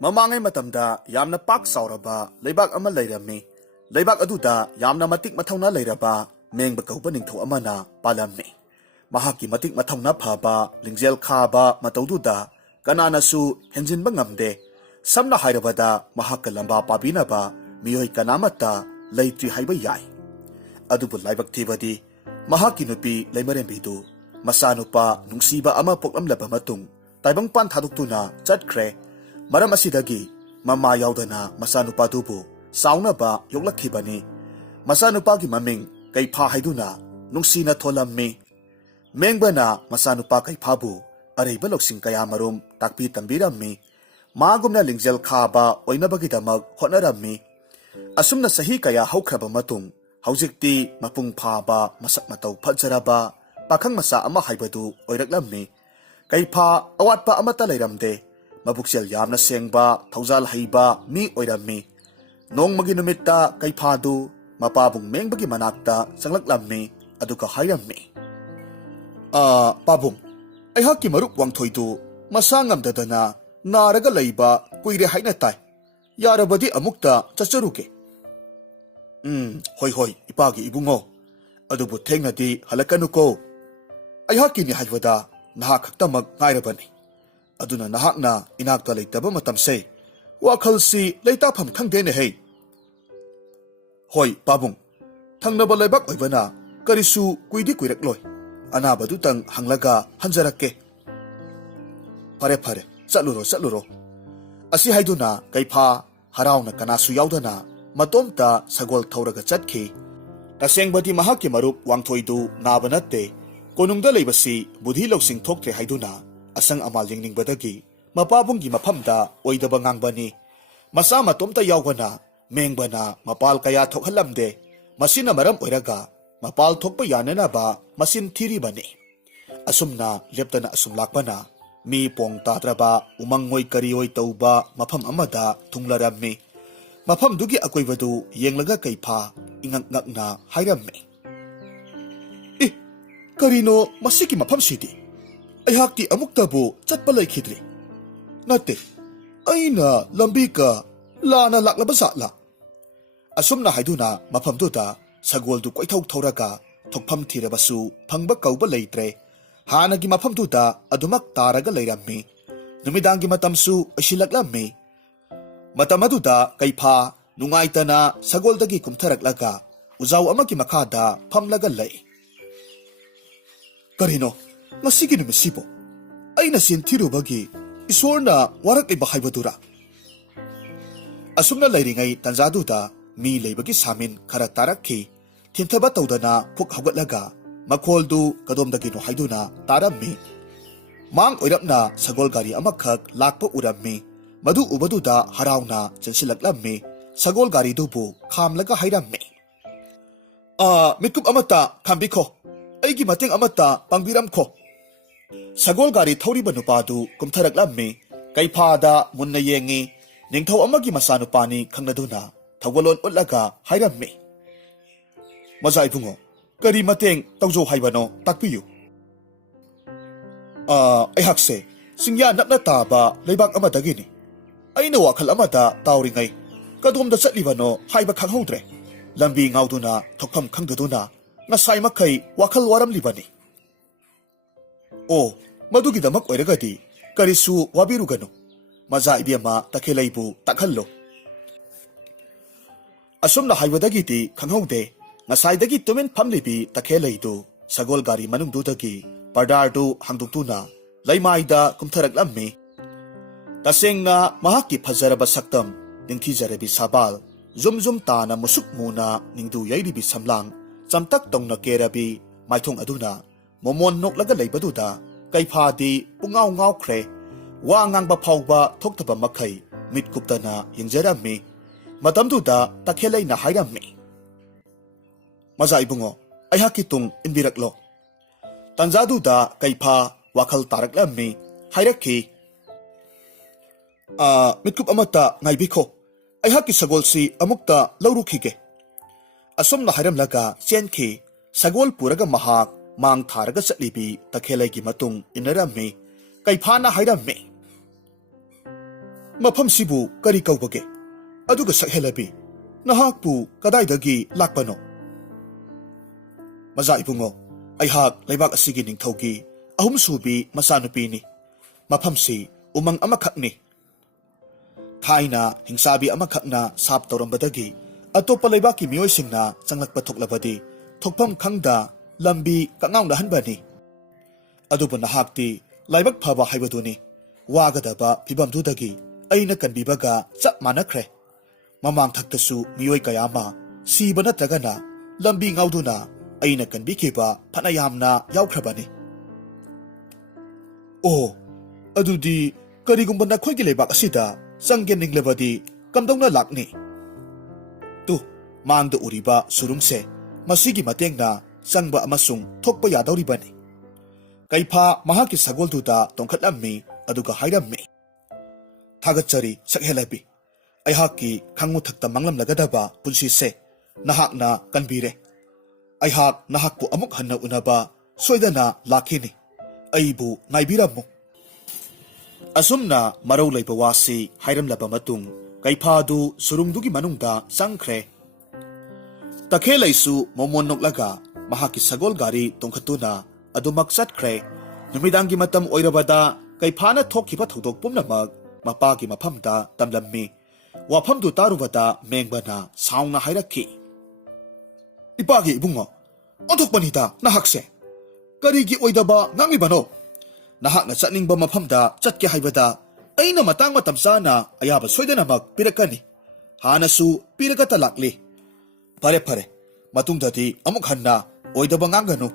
ꯃꯃꯥꯡꯉꯩ ꯃꯇꯝꯗ ꯌꯥꯝꯅ ꯄꯥꯛ ꯆꯥꯎꯔꯕ ꯂꯩꯕꯥꯛ ꯑꯃ ꯂꯩꯔꯝꯃꯤ꯫ ꯂꯩꯕꯥꯛ ꯑꯗꯨꯗ ꯌꯥꯝꯅ ꯃꯇꯤꯛ ꯃꯊꯧꯅꯥ ꯂꯩꯔꯕ ꯃꯦꯡꯕ ꯀꯧꯕ ꯅꯤꯡꯊꯧ ꯑꯃꯅ ꯄꯥꯜꯂꯝꯃꯤ꯫ ꯃꯍꯥꯛꯀꯤ ꯃꯇꯤꯛ ꯃꯊꯧꯅꯥ ꯐꯕ ꯂꯤꯡꯖꯦꯜ ꯈꯥꯕ ꯃꯇꯧꯗꯨꯗ ꯀꯅꯥꯅꯁꯨ ꯍꯦꯟꯖꯤꯟꯕ ꯉꯝꯗꯦ꯫ ꯁꯝꯅ ꯍꯥꯏꯔꯕꯗ ꯃꯍꯥꯛꯀ ꯂꯝꯕꯥ ꯄꯥꯕꯤꯅꯕ ꯃꯤꯑꯣꯏ ꯀꯅꯥꯃꯠꯇ ꯂꯩꯇ꯭ꯔꯤ ꯍꯥꯏꯕ ꯌꯥꯏ꯫ ꯑꯗꯨꯕꯨ ꯂꯥꯏꯕꯛ ꯊꯤꯕꯗꯤ ꯃꯍꯥꯛꯀꯤ ꯅꯨꯄꯤ ꯂꯩꯃꯔꯦꯝꯕꯤꯗꯨ ꯃꯆꯥꯅꯨꯄꯥ ꯅꯨꯡꯁꯤꯕ ꯑꯃ ꯄꯣꯛꯂꯝꯂꯕ ꯃꯇꯨꯡ ꯇꯥꯏꯕꯪꯄꯥꯟ ꯊꯥꯗꯣꯛꯇꯨꯅ ꯆꯠꯈ꯭ꯔꯦ꯫ ꯃꯔꯝ ꯑꯁꯤꯗꯒꯤ ꯃꯃꯥ ꯌꯥꯎꯗꯅ ꯃꯆꯥꯅꯨꯄꯥꯗꯨꯕꯨ ꯆꯥꯎꯅꯕ ꯌꯣꯛꯂꯛꯈꯤꯕꯅꯤ꯫ ꯃꯆꯥꯅꯨꯄꯥꯒꯤ ꯃꯃꯤꯡ ꯀꯩꯐꯥ ꯍꯥꯏꯗꯨꯅ ꯅꯨꯡꯁꯤꯅ ꯊꯣꯜꯂꯝꯃꯤ꯫ ꯃꯦꯡꯕꯅ ꯃꯆꯥꯅꯨꯄꯥ ꯀꯩꯐꯥꯕꯨ ꯑꯔꯩꯕ ꯂꯧꯁꯤꯡ ꯀꯌꯥꯃꯔꯨꯝ ꯇꯥꯛꯄꯤ ꯇꯝꯕꯤꯔꯝꯃꯤ꯫ ꯃꯥꯒꯨꯝꯅ ꯂꯤꯡꯖꯦꯜ ꯈꯥꯕ ꯑꯣꯏꯅꯕꯒꯤꯗꯃꯛ ꯍꯣꯠꯅꯔꯝꯃꯤ꯫ ꯑꯁꯨꯝꯅ ꯆꯍꯤ ꯀꯌꯥ ꯍꯧꯈ꯭ꯔꯕ ꯃꯇꯨꯡ ꯍꯧꯖꯤꯛꯇꯤ ꯃꯄꯨꯡ ꯐꯥꯕ ꯃꯁꯛ ꯃꯇꯧ ꯐꯖꯔꯕ ꯄꯥꯈꯪ ꯃꯆꯥ ꯑꯃ ꯍꯥꯏꯕꯗꯨ ꯑꯣꯏꯔꯛꯂꯝꯃꯤ꯫ ꯀꯩꯐꯥ ꯑꯋꯥꯠꯄ ꯑꯃꯠꯇ ꯂꯩꯔꯝꯗꯦ꯫ ꯃꯕꯨꯛꯆꯦꯜ ꯌꯥꯝꯅ ꯁꯦꯡꯕ ꯊꯧꯖꯥꯜ ꯍꯩꯕ ꯃꯤ ꯑꯣꯏꯔꯝꯃꯤ꯫ ꯅꯣꯡꯃꯒꯤ ꯅꯨꯃꯤꯠꯇ ꯀꯩꯐꯥꯗꯨ ꯃꯄꯥꯕꯨꯡ ꯃꯦꯡꯕꯒꯤ ꯃꯅꯥꯛꯇ ꯆꯪꯂꯛꯂꯝꯃꯤ꯫ ꯑꯗꯨꯒ ꯍꯥꯏꯔꯝꯃꯤ, ꯄꯥꯕꯨꯡ, ꯑꯩꯍꯥꯛꯀꯤ ꯃꯔꯨꯞ ꯋꯥꯡꯊꯣꯏꯗꯨ ꯃꯁꯥ ꯉꯝꯗꯗꯅ ꯅꯥꯔꯒ ꯂꯩꯕ ꯀꯨꯏꯔꯦ ꯍꯥꯏꯅ ꯇꯥꯏ꯫ ꯌꯥꯔꯕꯗꯤ ꯑꯃꯨꯛꯇ ꯆꯠꯆꯔꯨꯒꯦ꯫ ꯍꯣꯏ ꯍꯣꯏ ꯏꯄꯥꯒꯤ ꯏꯕꯨꯡꯉꯣ, ꯑꯗꯨꯕꯨ ꯊꯦꯡꯅꯗꯤ ꯍꯜꯂꯛꯀꯅꯨꯀꯣ꯫ ꯑꯩꯍꯥꯛꯀꯤꯅꯤ ꯍꯥꯏꯕꯗ ꯅꯍꯥꯛ ꯈꯛꯇꯃꯛ ꯉꯥꯏꯔꯕꯅꯤ꯫ ꯑꯗꯨꯅ ꯅꯍꯥꯛꯅ ꯏꯅꯥꯛꯇ ꯂꯩꯇꯕ ꯃꯇꯝꯁꯦ ꯋꯥꯈꯜꯁꯤ ꯂꯩꯇꯥꯐꯝ ꯈꯪꯗꯦꯅꯦꯍꯦ꯫ ꯍꯣꯏ ꯄꯥꯕꯨꯡ, ꯊꯪꯅꯕ ꯂꯩꯕꯥꯛ ꯑꯣꯏꯕꯅ ꯀꯔꯤꯁꯨ ꯀꯨꯏꯗꯤ ꯀꯨꯏꯔꯛꯂꯣꯏ꯫ ꯑꯅꯥꯕꯗꯨꯇꯪ ꯍꯪꯂꯒ ꯍꯟꯖꯔꯛꯀꯦ꯫ ꯐꯔꯦ ꯐꯔꯦ, ꯆꯠꯂꯨꯔꯣ ꯆꯠꯂꯨꯔꯣ꯫ ꯑꯁꯤ ꯍꯥꯏꯗꯨꯅ ꯀꯩꯐꯥ ꯍꯔꯥꯎꯅ ꯀꯅꯥꯁꯨ ꯌꯥꯎꯗꯅ ꯃꯇꯣꯝꯇ ꯁꯒꯣꯜ ꯊꯧꯔꯒ ꯆꯠꯈꯤ꯫ ꯇꯁꯦꯡꯕꯗꯤ ꯃꯍꯥꯛꯀꯤ ꯃꯔꯨꯞ ꯋꯥꯡꯊꯣꯏꯗꯨ ꯅꯥꯕ ꯅꯠꯇꯦ, ꯀꯣꯅꯨꯡꯗ ꯂꯩꯕꯁꯤ ꯕꯨꯙꯤ ꯂꯧꯁꯤꯡ ꯊꯣꯛꯇ꯭ꯔꯦ ꯍꯥꯏꯗꯨꯅ ꯑꯁꯪ ꯑꯃꯥꯜ ꯌꯦꯡꯅꯤꯡꯕꯗꯒꯤ ꯃꯄꯥꯕꯨꯡꯒꯤ ꯃꯐꯝꯗ ꯑꯣꯏꯗꯕ ꯉꯥꯡꯕꯅꯤ꯫ ꯃꯆꯥ ꯃꯇꯣꯝꯇ ꯌꯥꯎꯕꯅ ꯃꯦꯡꯕꯅ ꯃꯄꯥꯜ ꯀꯌꯥ ꯊꯣꯛꯍꯜꯂꯝꯗꯦ꯫ ꯃꯁꯤꯅ ꯃꯔꯝ ꯑꯣꯏꯔꯒ ꯃꯄꯥꯜ ꯊꯣꯛꯄ ꯌꯥꯅꯅꯕ ꯃꯆꯤꯟ ꯊꯤꯔꯤꯕꯅꯤ꯫ ꯑꯁꯨꯝꯅ ꯂꯦꯞꯇꯅ ꯑꯁꯨꯝ ꯂꯥꯛꯄꯅ ꯃꯤ ꯄꯣꯡ ꯇꯥꯗ꯭ꯔꯕ ꯎꯃꯪꯑꯣꯏ ꯀꯔꯤꯑꯣꯏ ꯇꯧꯕ ꯃꯐꯝ ꯑꯃꯗ ꯊꯨꯡꯂꯔꯝꯃꯤ꯫ ꯃꯐꯝꯗꯨꯒꯤ ꯑꯀꯣꯏꯕꯗꯨ ꯌꯦꯡꯂꯒ ꯀꯩꯐꯥ ꯏꯉꯛ ꯉꯛꯅ ꯍꯥꯏꯔꯝꯃꯤ, ꯀꯔꯤꯅꯣ ꯃꯁꯤꯒꯤ ꯃꯐꯝꯁꯤꯗꯤ? ꯑꯩꯍꯥꯛꯇꯤ ꯑꯃꯨꯛꯇꯕꯨ ꯆꯠꯄ ꯂꯩꯈꯤꯗ꯭ꯔꯤ꯫ ꯅꯠꯇꯦ, ꯑꯩꯅ ꯂꯝꯕꯤꯒ ꯂꯥꯟꯅ ꯂꯥꯛꯂꯕ ꯖꯥꯠꯂꯥ? ꯑꯁꯨꯝꯅ ꯍꯥꯏꯗꯨꯅ ꯃꯐꯝꯗꯨꯗ ꯁꯒꯣꯜꯗꯨ ꯀꯣꯏꯊꯧ ꯊꯧꯔꯒ ꯊꯣꯛꯐꯝ ꯊꯤꯔꯕꯁꯨ ꯐꯪꯕ ꯀꯧꯕ ꯂꯩꯇ꯭ꯔꯦ꯫ ꯍꯥꯟꯅꯒꯤ ꯃꯐꯝꯗꯨꯗ ꯑꯗꯨꯃꯛ ꯇꯥꯔꯒ ꯂꯩꯔꯝꯃꯤ꯫ ꯅꯨꯃꯤꯗꯥꯡꯒꯤ ꯃꯇꯝꯁꯨ ꯑꯣꯏꯁꯤꯜꯂꯛꯂꯝꯃꯤ꯫ ꯃꯇꯝ ꯑꯗꯨꯗ ꯀꯩꯐꯥ ꯅꯨꯡꯉꯥꯏꯇꯅ ꯁꯒꯣꯜꯗꯒꯤ ꯀꯨꯝꯊꯔꯛꯂꯒ ꯎꯖꯥꯎ ꯑꯃꯒꯤ ꯃꯈꯥꯗ ꯐꯝꯂꯒ ꯂꯩ꯫ ꯀꯔꯤꯅꯣ ꯉꯁꯤꯒꯤ ꯅꯨꯃꯤꯠꯁꯤꯕꯨ? ꯑꯩꯅ ꯆꯤꯟꯊꯤꯔꯨꯕꯒꯤ ꯏꯁꯣꯔꯅ ꯋꯥꯔꯛꯂꯤꯕ ꯍꯥꯏꯕꯗꯨꯔꯥ? ꯑꯁꯨꯝꯅ ꯂꯩꯔꯤꯉꯩ ꯇꯟꯖꯥꯗꯨꯗ ꯃꯤ ꯂꯩꯕꯒꯤ ꯁꯥꯃꯤꯟ ꯈꯔ ꯇꯥꯔꯛꯈꯤ꯫ ꯊꯤꯟꯊꯕ ꯇꯧꯗꯅ ꯐꯨꯛ ꯍꯧꯒꯠꯂꯒ ꯃꯈꯣꯜꯗꯨ ꯀꯗꯣꯝꯗꯒꯤꯅꯣ ꯍꯥꯏꯗꯨꯅ ꯇꯥꯔꯝꯃꯤ꯫ ꯃꯥꯡ ꯑꯣꯏꯔꯞꯅ ꯁꯒꯣꯜ ꯒꯥꯔꯤ ꯑꯃꯈꯛ ꯂꯥꯛꯄ ꯎꯔꯝꯃꯤ꯫ ꯃꯗꯨ ꯎꯕꯗꯨꯗ ꯍꯔꯥꯎꯅ ꯆꯦꯟꯁꯤꯜꯂꯛꯂꯝꯃꯤ꯫ ꯁꯒꯣꯜ ꯒꯥꯔꯤꯗꯨꯕꯨ ꯈꯥꯝꯂꯒ ꯍꯥꯏꯔꯝꯃꯤ, ꯃꯤꯠꯀꯨꯞ ꯑꯃꯠꯇ ꯈꯥꯝꯕꯤꯈꯣ, ꯑꯩꯒꯤ ꯃꯇꯦꯡ ꯑꯃꯠꯇ ꯄꯥꯡꯕꯤꯔꯝꯈꯣ꯫ ꯁꯒꯣꯜ ꯒꯥꯔꯤ ꯊꯧꯔꯤꯕ ꯅꯨꯄꯥꯗꯨ ꯀꯨꯝꯊꯔꯛꯂꯝꯃꯤ꯫ ꯀꯩꯐꯥꯗ ꯃꯨꯟꯅ ꯌꯦꯡꯉꯤ꯫ ꯅꯤꯡꯊꯧ ꯑꯃꯒꯤ ꯃꯆꯥꯅꯨꯄꯥꯅꯤ ꯈꯪꯂꯗꯨꯅ ꯊꯧꯒꯜꯂꯣꯟ ꯎꯠꯂꯒ ꯍꯥꯏꯔꯝꯃꯤ, ꯃꯖꯥ ꯏꯕꯨꯡꯉꯣ, ꯀꯔꯤ ꯃꯇꯦꯡ ꯇꯧꯖꯧ ꯍꯥꯏꯕꯅꯣ ꯇꯥꯛꯄꯤꯌꯨ꯫ ꯑꯩꯍꯥꯛꯁꯦ ꯆꯤꯡꯌꯥ ꯅꯛꯅ ꯇꯥꯕ ꯂꯩꯕꯥꯛ ꯑꯃꯗꯒꯤꯅꯤ꯫ ꯑꯩꯅ ꯋꯥꯈꯜ ꯑꯃꯗ ꯇꯥꯎꯔꯤꯉꯩ ꯀꯗꯣꯝꯗ ꯆꯠꯂꯤꯕꯅꯣ ꯍꯥꯏꯕ ꯈꯪꯍꯧꯗ꯭ꯔꯦ꯫ ꯂꯝꯕꯤ ꯉꯥꯎꯗꯨꯅ ꯊꯣꯛꯐꯝ ꯈꯪꯗꯗꯨꯅ ꯉꯁꯥꯏ ꯃꯈꯩ ꯋꯥꯈꯜ ꯋꯥꯔꯝꯂꯤꯕꯅꯤ꯫ ꯑꯣ, ꯃꯗꯨꯒꯤꯗꯃꯛ ꯑꯣꯏꯔꯒꯗꯤ ꯀꯔꯤꯁꯨ ꯋꯥꯕꯤꯔꯨꯒꯅꯨ꯫ ꯃꯖꯥ ꯏꯕꯦꯝꯃ ꯇꯈꯦꯜꯂꯩꯕꯨ ꯇꯥꯛꯍꯜꯂꯣ꯫ ꯑꯁꯨꯝꯅ ꯍꯥꯏꯕꯗꯒꯤꯗꯤ ꯈꯪꯍꯧꯗꯦ ꯉꯁꯥꯏꯗꯒꯤ ꯇꯨꯃꯤꯟ ꯐꯝꯂꯤꯕꯤ ꯇꯈꯦꯜꯂꯩꯗꯨ ꯁꯒꯣꯜ ꯒꯥꯔꯤ ꯃꯅꯨꯡꯗꯨꯗꯒꯤ ꯄꯔꯗꯥꯔꯗꯨ ꯍꯥꯡꯗꯣꯛꯇꯨꯅ ꯂꯩꯃꯥꯏꯗ ꯀꯨꯝꯊꯔꯛꯂꯝꯃꯤ꯫ ꯇꯁꯦꯡꯅ ꯃꯍꯥꯛꯀꯤ ꯐꯖꯔꯕ ꯁꯛꯇꯝ, ꯅꯤꯡꯊꯤꯖꯔꯕꯤ ꯁꯥꯕꯥꯜ, ꯖꯨꯝ ꯖꯨꯝ ꯇꯥꯅ ꯃꯨꯁꯨꯛ ꯃꯨꯅ ꯅꯤꯡꯗꯨ ꯌꯩꯔꯤꯕꯤ ꯁꯝꯂꯥꯡ, ꯆꯝꯇꯛ ꯇꯧꯅ ꯀꯦꯔꯕꯤ ꯃꯥꯏꯊꯣꯡ ꯑꯗꯨꯅ ꯃꯣꯃꯣꯟ ꯅꯣꯛꯂꯒ ꯂꯩꯕꯗꯨꯗ ꯀꯩꯐꯥꯗꯤ ꯄꯨꯡꯉꯥꯎ ꯉꯥꯎꯈ꯭ꯔꯦ꯫ ꯋꯥ ꯉꯥꯡꯕ ꯐꯥꯎꯕ ꯊꯣꯛꯇꯕ ꯃꯈꯩ ꯃꯤꯠ ꯀꯨꯞꯇꯅ ꯌꯦꯡꯖꯔꯝꯃꯤ꯫ ꯃꯇꯝꯗꯨꯗ ꯇꯈꯦꯜꯂꯩꯅ ꯍꯥꯏꯔꯝꯃꯤ, ꯃꯖꯥ ꯏꯕꯨꯡꯉꯣ, ꯑꯩꯍꯥꯛꯀꯤ ꯇꯨꯡ ꯏꯟꯕꯤꯔꯛꯂꯣ꯫ ꯇꯟꯖꯥꯗꯨꯗ ꯀꯩꯐꯥ ꯋꯥꯈꯜ ꯇꯥꯔꯛꯂꯝꯃꯤ꯫ ꯍꯥꯏꯔꯛꯈꯤ, ꯃꯤꯠꯀꯨꯞ ꯑꯃꯠꯇ ꯉꯥꯏꯕꯤꯈꯣ, ꯑꯩꯍꯥꯛꯀꯤ ꯁꯒꯣꯜꯁꯤ ꯑꯃꯨꯛꯇ ꯂꯧꯔꯨꯈꯤꯒꯦ꯫ ꯑꯁꯨꯝꯅ ꯍꯥꯏꯔꯝꯂꯒ ꯆꯦꯟꯈꯤ꯫ ꯁꯒꯣꯜ ꯄꯨꯔꯒ ꯃꯍꯥꯛ ꯃꯥꯡ ꯊꯥꯔꯒ ꯆꯠꯂꯤꯕꯤ ꯇꯈꯦꯜꯂꯩꯒꯤ ꯃꯇꯨꯡ ꯏꯟꯅꯔꯝꯃꯤ꯫ ꯀꯩꯐꯥꯅ ꯍꯥꯏꯔꯝꯃꯤ, ꯃꯐꯝꯁꯤꯕꯨ ꯀꯔꯤ ꯀꯧꯕꯒꯦ? ꯑꯗꯨꯒ ꯁꯛꯍꯦꯜꯂꯕꯤ, ꯅꯍꯥꯛꯄꯨ ꯀꯗꯥꯏꯗꯒꯤ ꯂꯥꯛꯄꯅꯣ? ꯃꯖꯥ ꯏꯕꯨꯡꯉꯣ, ꯑꯩꯍꯥꯛ ꯂꯩꯕꯥꯛ ꯑꯁꯤꯒꯤ ꯅꯤꯡꯊꯧꯒꯤ ꯑꯍꯨꯝꯁꯨꯕꯤ ꯃꯆꯥꯅꯨꯄꯤꯅꯤ꯫ ꯃꯐꯝꯁꯤ ꯎꯃꯪ ꯑꯃꯈꯛꯅꯤ꯫ ꯊꯥꯏꯅ ꯍꯤꯡꯁꯥꯕꯤ ꯑꯃꯈꯛꯅ ꯁꯥꯞ ꯇꯧꯔꯝꯕꯗꯒꯤ ꯑꯇꯣꯞꯄ ꯂꯩꯕꯥꯛꯀꯤ ꯃꯤꯑꯣꯏꯁꯤꯡꯅ ꯆꯪꯂꯛꯄ ꯊꯣꯛꯂꯕꯗꯤ ꯊꯣꯛꯐꯝ ꯈꯪꯗ ꯂꯝꯕꯤ ꯀꯛꯉꯥꯎꯅꯍꯟꯕꯅꯤ꯫ ꯑꯗꯨꯕꯨ ꯅꯍꯥꯛꯇꯤ ꯂꯥꯏꯕꯛ ꯐꯕ ꯍꯥꯏꯕꯗꯨꯅꯤ꯫ ꯋꯥꯒꯗꯕ ꯐꯤꯚꯝꯗꯨꯗꯒꯤ ꯑꯩꯅ ꯀꯟꯕꯤꯕꯒ ꯆꯞ ꯃꯥꯟꯅꯈ꯭ꯔꯦ꯫ ꯃꯃꯥꯡꯊꯛꯇꯁꯨ ꯃꯤꯑꯣꯏ ꯀꯌꯥ ꯑꯃ ꯁꯤꯕ ꯅꯠꯇ꯭ꯔꯒꯅ ꯂꯝꯕꯤ ꯉꯥꯎꯗꯨꯅ ꯑꯩꯅ ꯀꯟꯕꯤꯈꯤꯕ ꯐꯅ ꯌꯥꯝꯅ ꯌꯥꯎꯈ꯭ꯔꯕꯅꯤ꯫ ꯑꯣ, ꯑꯗꯨꯗꯤ ꯀꯔꯤꯒꯨꯝꯕ ꯅꯈꯣꯏꯒꯤ ꯂꯩꯕꯥꯛ ꯑꯁꯤꯗ ꯆꯪꯒꯦ ꯅꯤꯡꯂꯕꯗꯤ ꯀꯝꯗꯧꯅ ꯂꯥꯛꯅꯤ? ꯇꯨ, ꯃꯥꯡꯗ ꯎꯔꯤꯕ ꯁꯨꯔꯨꯡꯁꯦ, ꯃꯁꯤꯒꯤ ꯃꯇꯦꯡꯅ ꯆꯪꯕ ꯑꯃꯁꯨꯡ ꯊꯣꯛꯄ ꯌꯥꯗꯧꯔꯤꯕꯅꯤ꯫ ꯀꯩꯐꯥ ꯃꯍꯥꯛꯀꯤ ꯁꯒꯣꯜꯗꯨꯗ ꯇꯣꯡꯈꯠꯂꯝꯃꯤ ꯑꯗꯨꯒ ꯍꯥꯏꯔꯝꯃꯤ, ꯊꯥꯒꯠꯆꯔꯤ ꯁꯛꯍꯦꯜꯂꯕꯤ, ꯑꯩꯍꯥꯛꯀꯤ ꯈꯪꯉꯨꯊꯛꯇ ꯃꯥꯡꯂꯝꯂꯒꯗꯕ ꯄꯨꯟꯁꯤꯁꯦ ꯅꯍꯥꯛꯅ ꯀꯟꯕꯤꯔꯦ꯫ ꯑꯩꯍꯥꯛ ꯅꯍꯥꯛꯄꯨ ꯑꯃꯨꯛ ꯍꯟꯅ ꯎꯅꯕ ꯁꯣꯏꯗꯅ ꯂꯥꯛꯈꯤꯅꯤ꯫ ꯑꯩꯕꯨ ꯉꯥꯏꯕꯤꯔꯝꯃꯨ꯫ ꯑꯁꯨꯝꯅ ꯃꯔꯧ ꯂꯩꯕ ꯋꯥꯁꯤ ꯍꯥꯏꯔꯝꯂꯕ ꯃꯇꯨꯡ ꯀꯩꯐꯥꯗꯨ ꯁꯨꯔꯨꯡꯗꯨꯒꯤ ꯃꯅꯨꯡꯗ ꯆꯪꯈ꯭ꯔꯦ꯫ ꯇꯈꯦꯜꯂꯩꯁꯨ ꯃꯣꯃꯣꯟ ꯅꯣꯛꯂꯒ ꯃꯍꯥꯛꯀꯤ ꯁꯒꯣꯜ ꯒꯥꯔꯤ ꯇꯣꯡꯈꯠꯇꯨꯅ ꯑꯗꯨꯃꯛ ꯆꯠꯈ꯭ꯔꯦ꯫ ꯅꯨꯃꯤꯗꯥꯡꯒꯤ ꯃꯇꯝ ꯑꯣꯏꯔꯕꯗ ꯀꯩꯐꯥꯅ ꯊꯣꯛꯈꯤꯕ ꯊꯧꯗꯣꯛ ꯄꯨꯝꯅꯃꯛ ꯃꯄꯥꯒꯤ ꯃꯐꯝꯗ ꯇꯝꯂꯝꯃꯤ꯫ ꯋꯥꯐꯝꯗꯨ ꯇꯥꯔꯨꯕꯗ ꯃꯦꯡꯕꯅ ꯁꯥꯎꯅ ꯍꯥꯏꯔꯛꯈꯤ, ꯏꯄꯥꯒꯤ ꯏꯕꯨꯡꯉꯣ, ꯑꯣꯟꯊꯣꯛꯄꯅꯤꯗ ꯅꯍꯥꯛꯁꯦ! ꯀꯔꯤꯒꯤ ꯑꯣꯏꯗꯕ ꯉꯥꯡꯂꯤꯕꯅꯣ? ꯅꯍꯥꯛꯅ ꯆꯠꯅꯤꯡꯕ ꯃꯐꯝꯗ ꯆꯠꯀꯦ ꯍꯥꯏꯕꯗ ꯑꯩꯅ ꯃꯇꯥꯡ ꯃꯇꯝ ꯆꯥꯅ ꯑꯌꯥꯕ ꯁꯣꯏꯗꯅꯃꯛ ꯄꯤꯔꯛꯀꯅꯤ꯫ ꯍꯥꯟꯅꯁꯨ ꯄꯤꯔꯒꯇ ꯂꯥꯛꯂꯤ꯫ ꯐꯔꯦ ꯐꯔꯦ, ꯃꯇꯨꯡꯗꯗꯤ ꯑꯃꯨꯛ ꯍꯟꯅ ꯑꯣꯏꯗꯕ ꯉꯥꯡꯒꯅꯨ꯫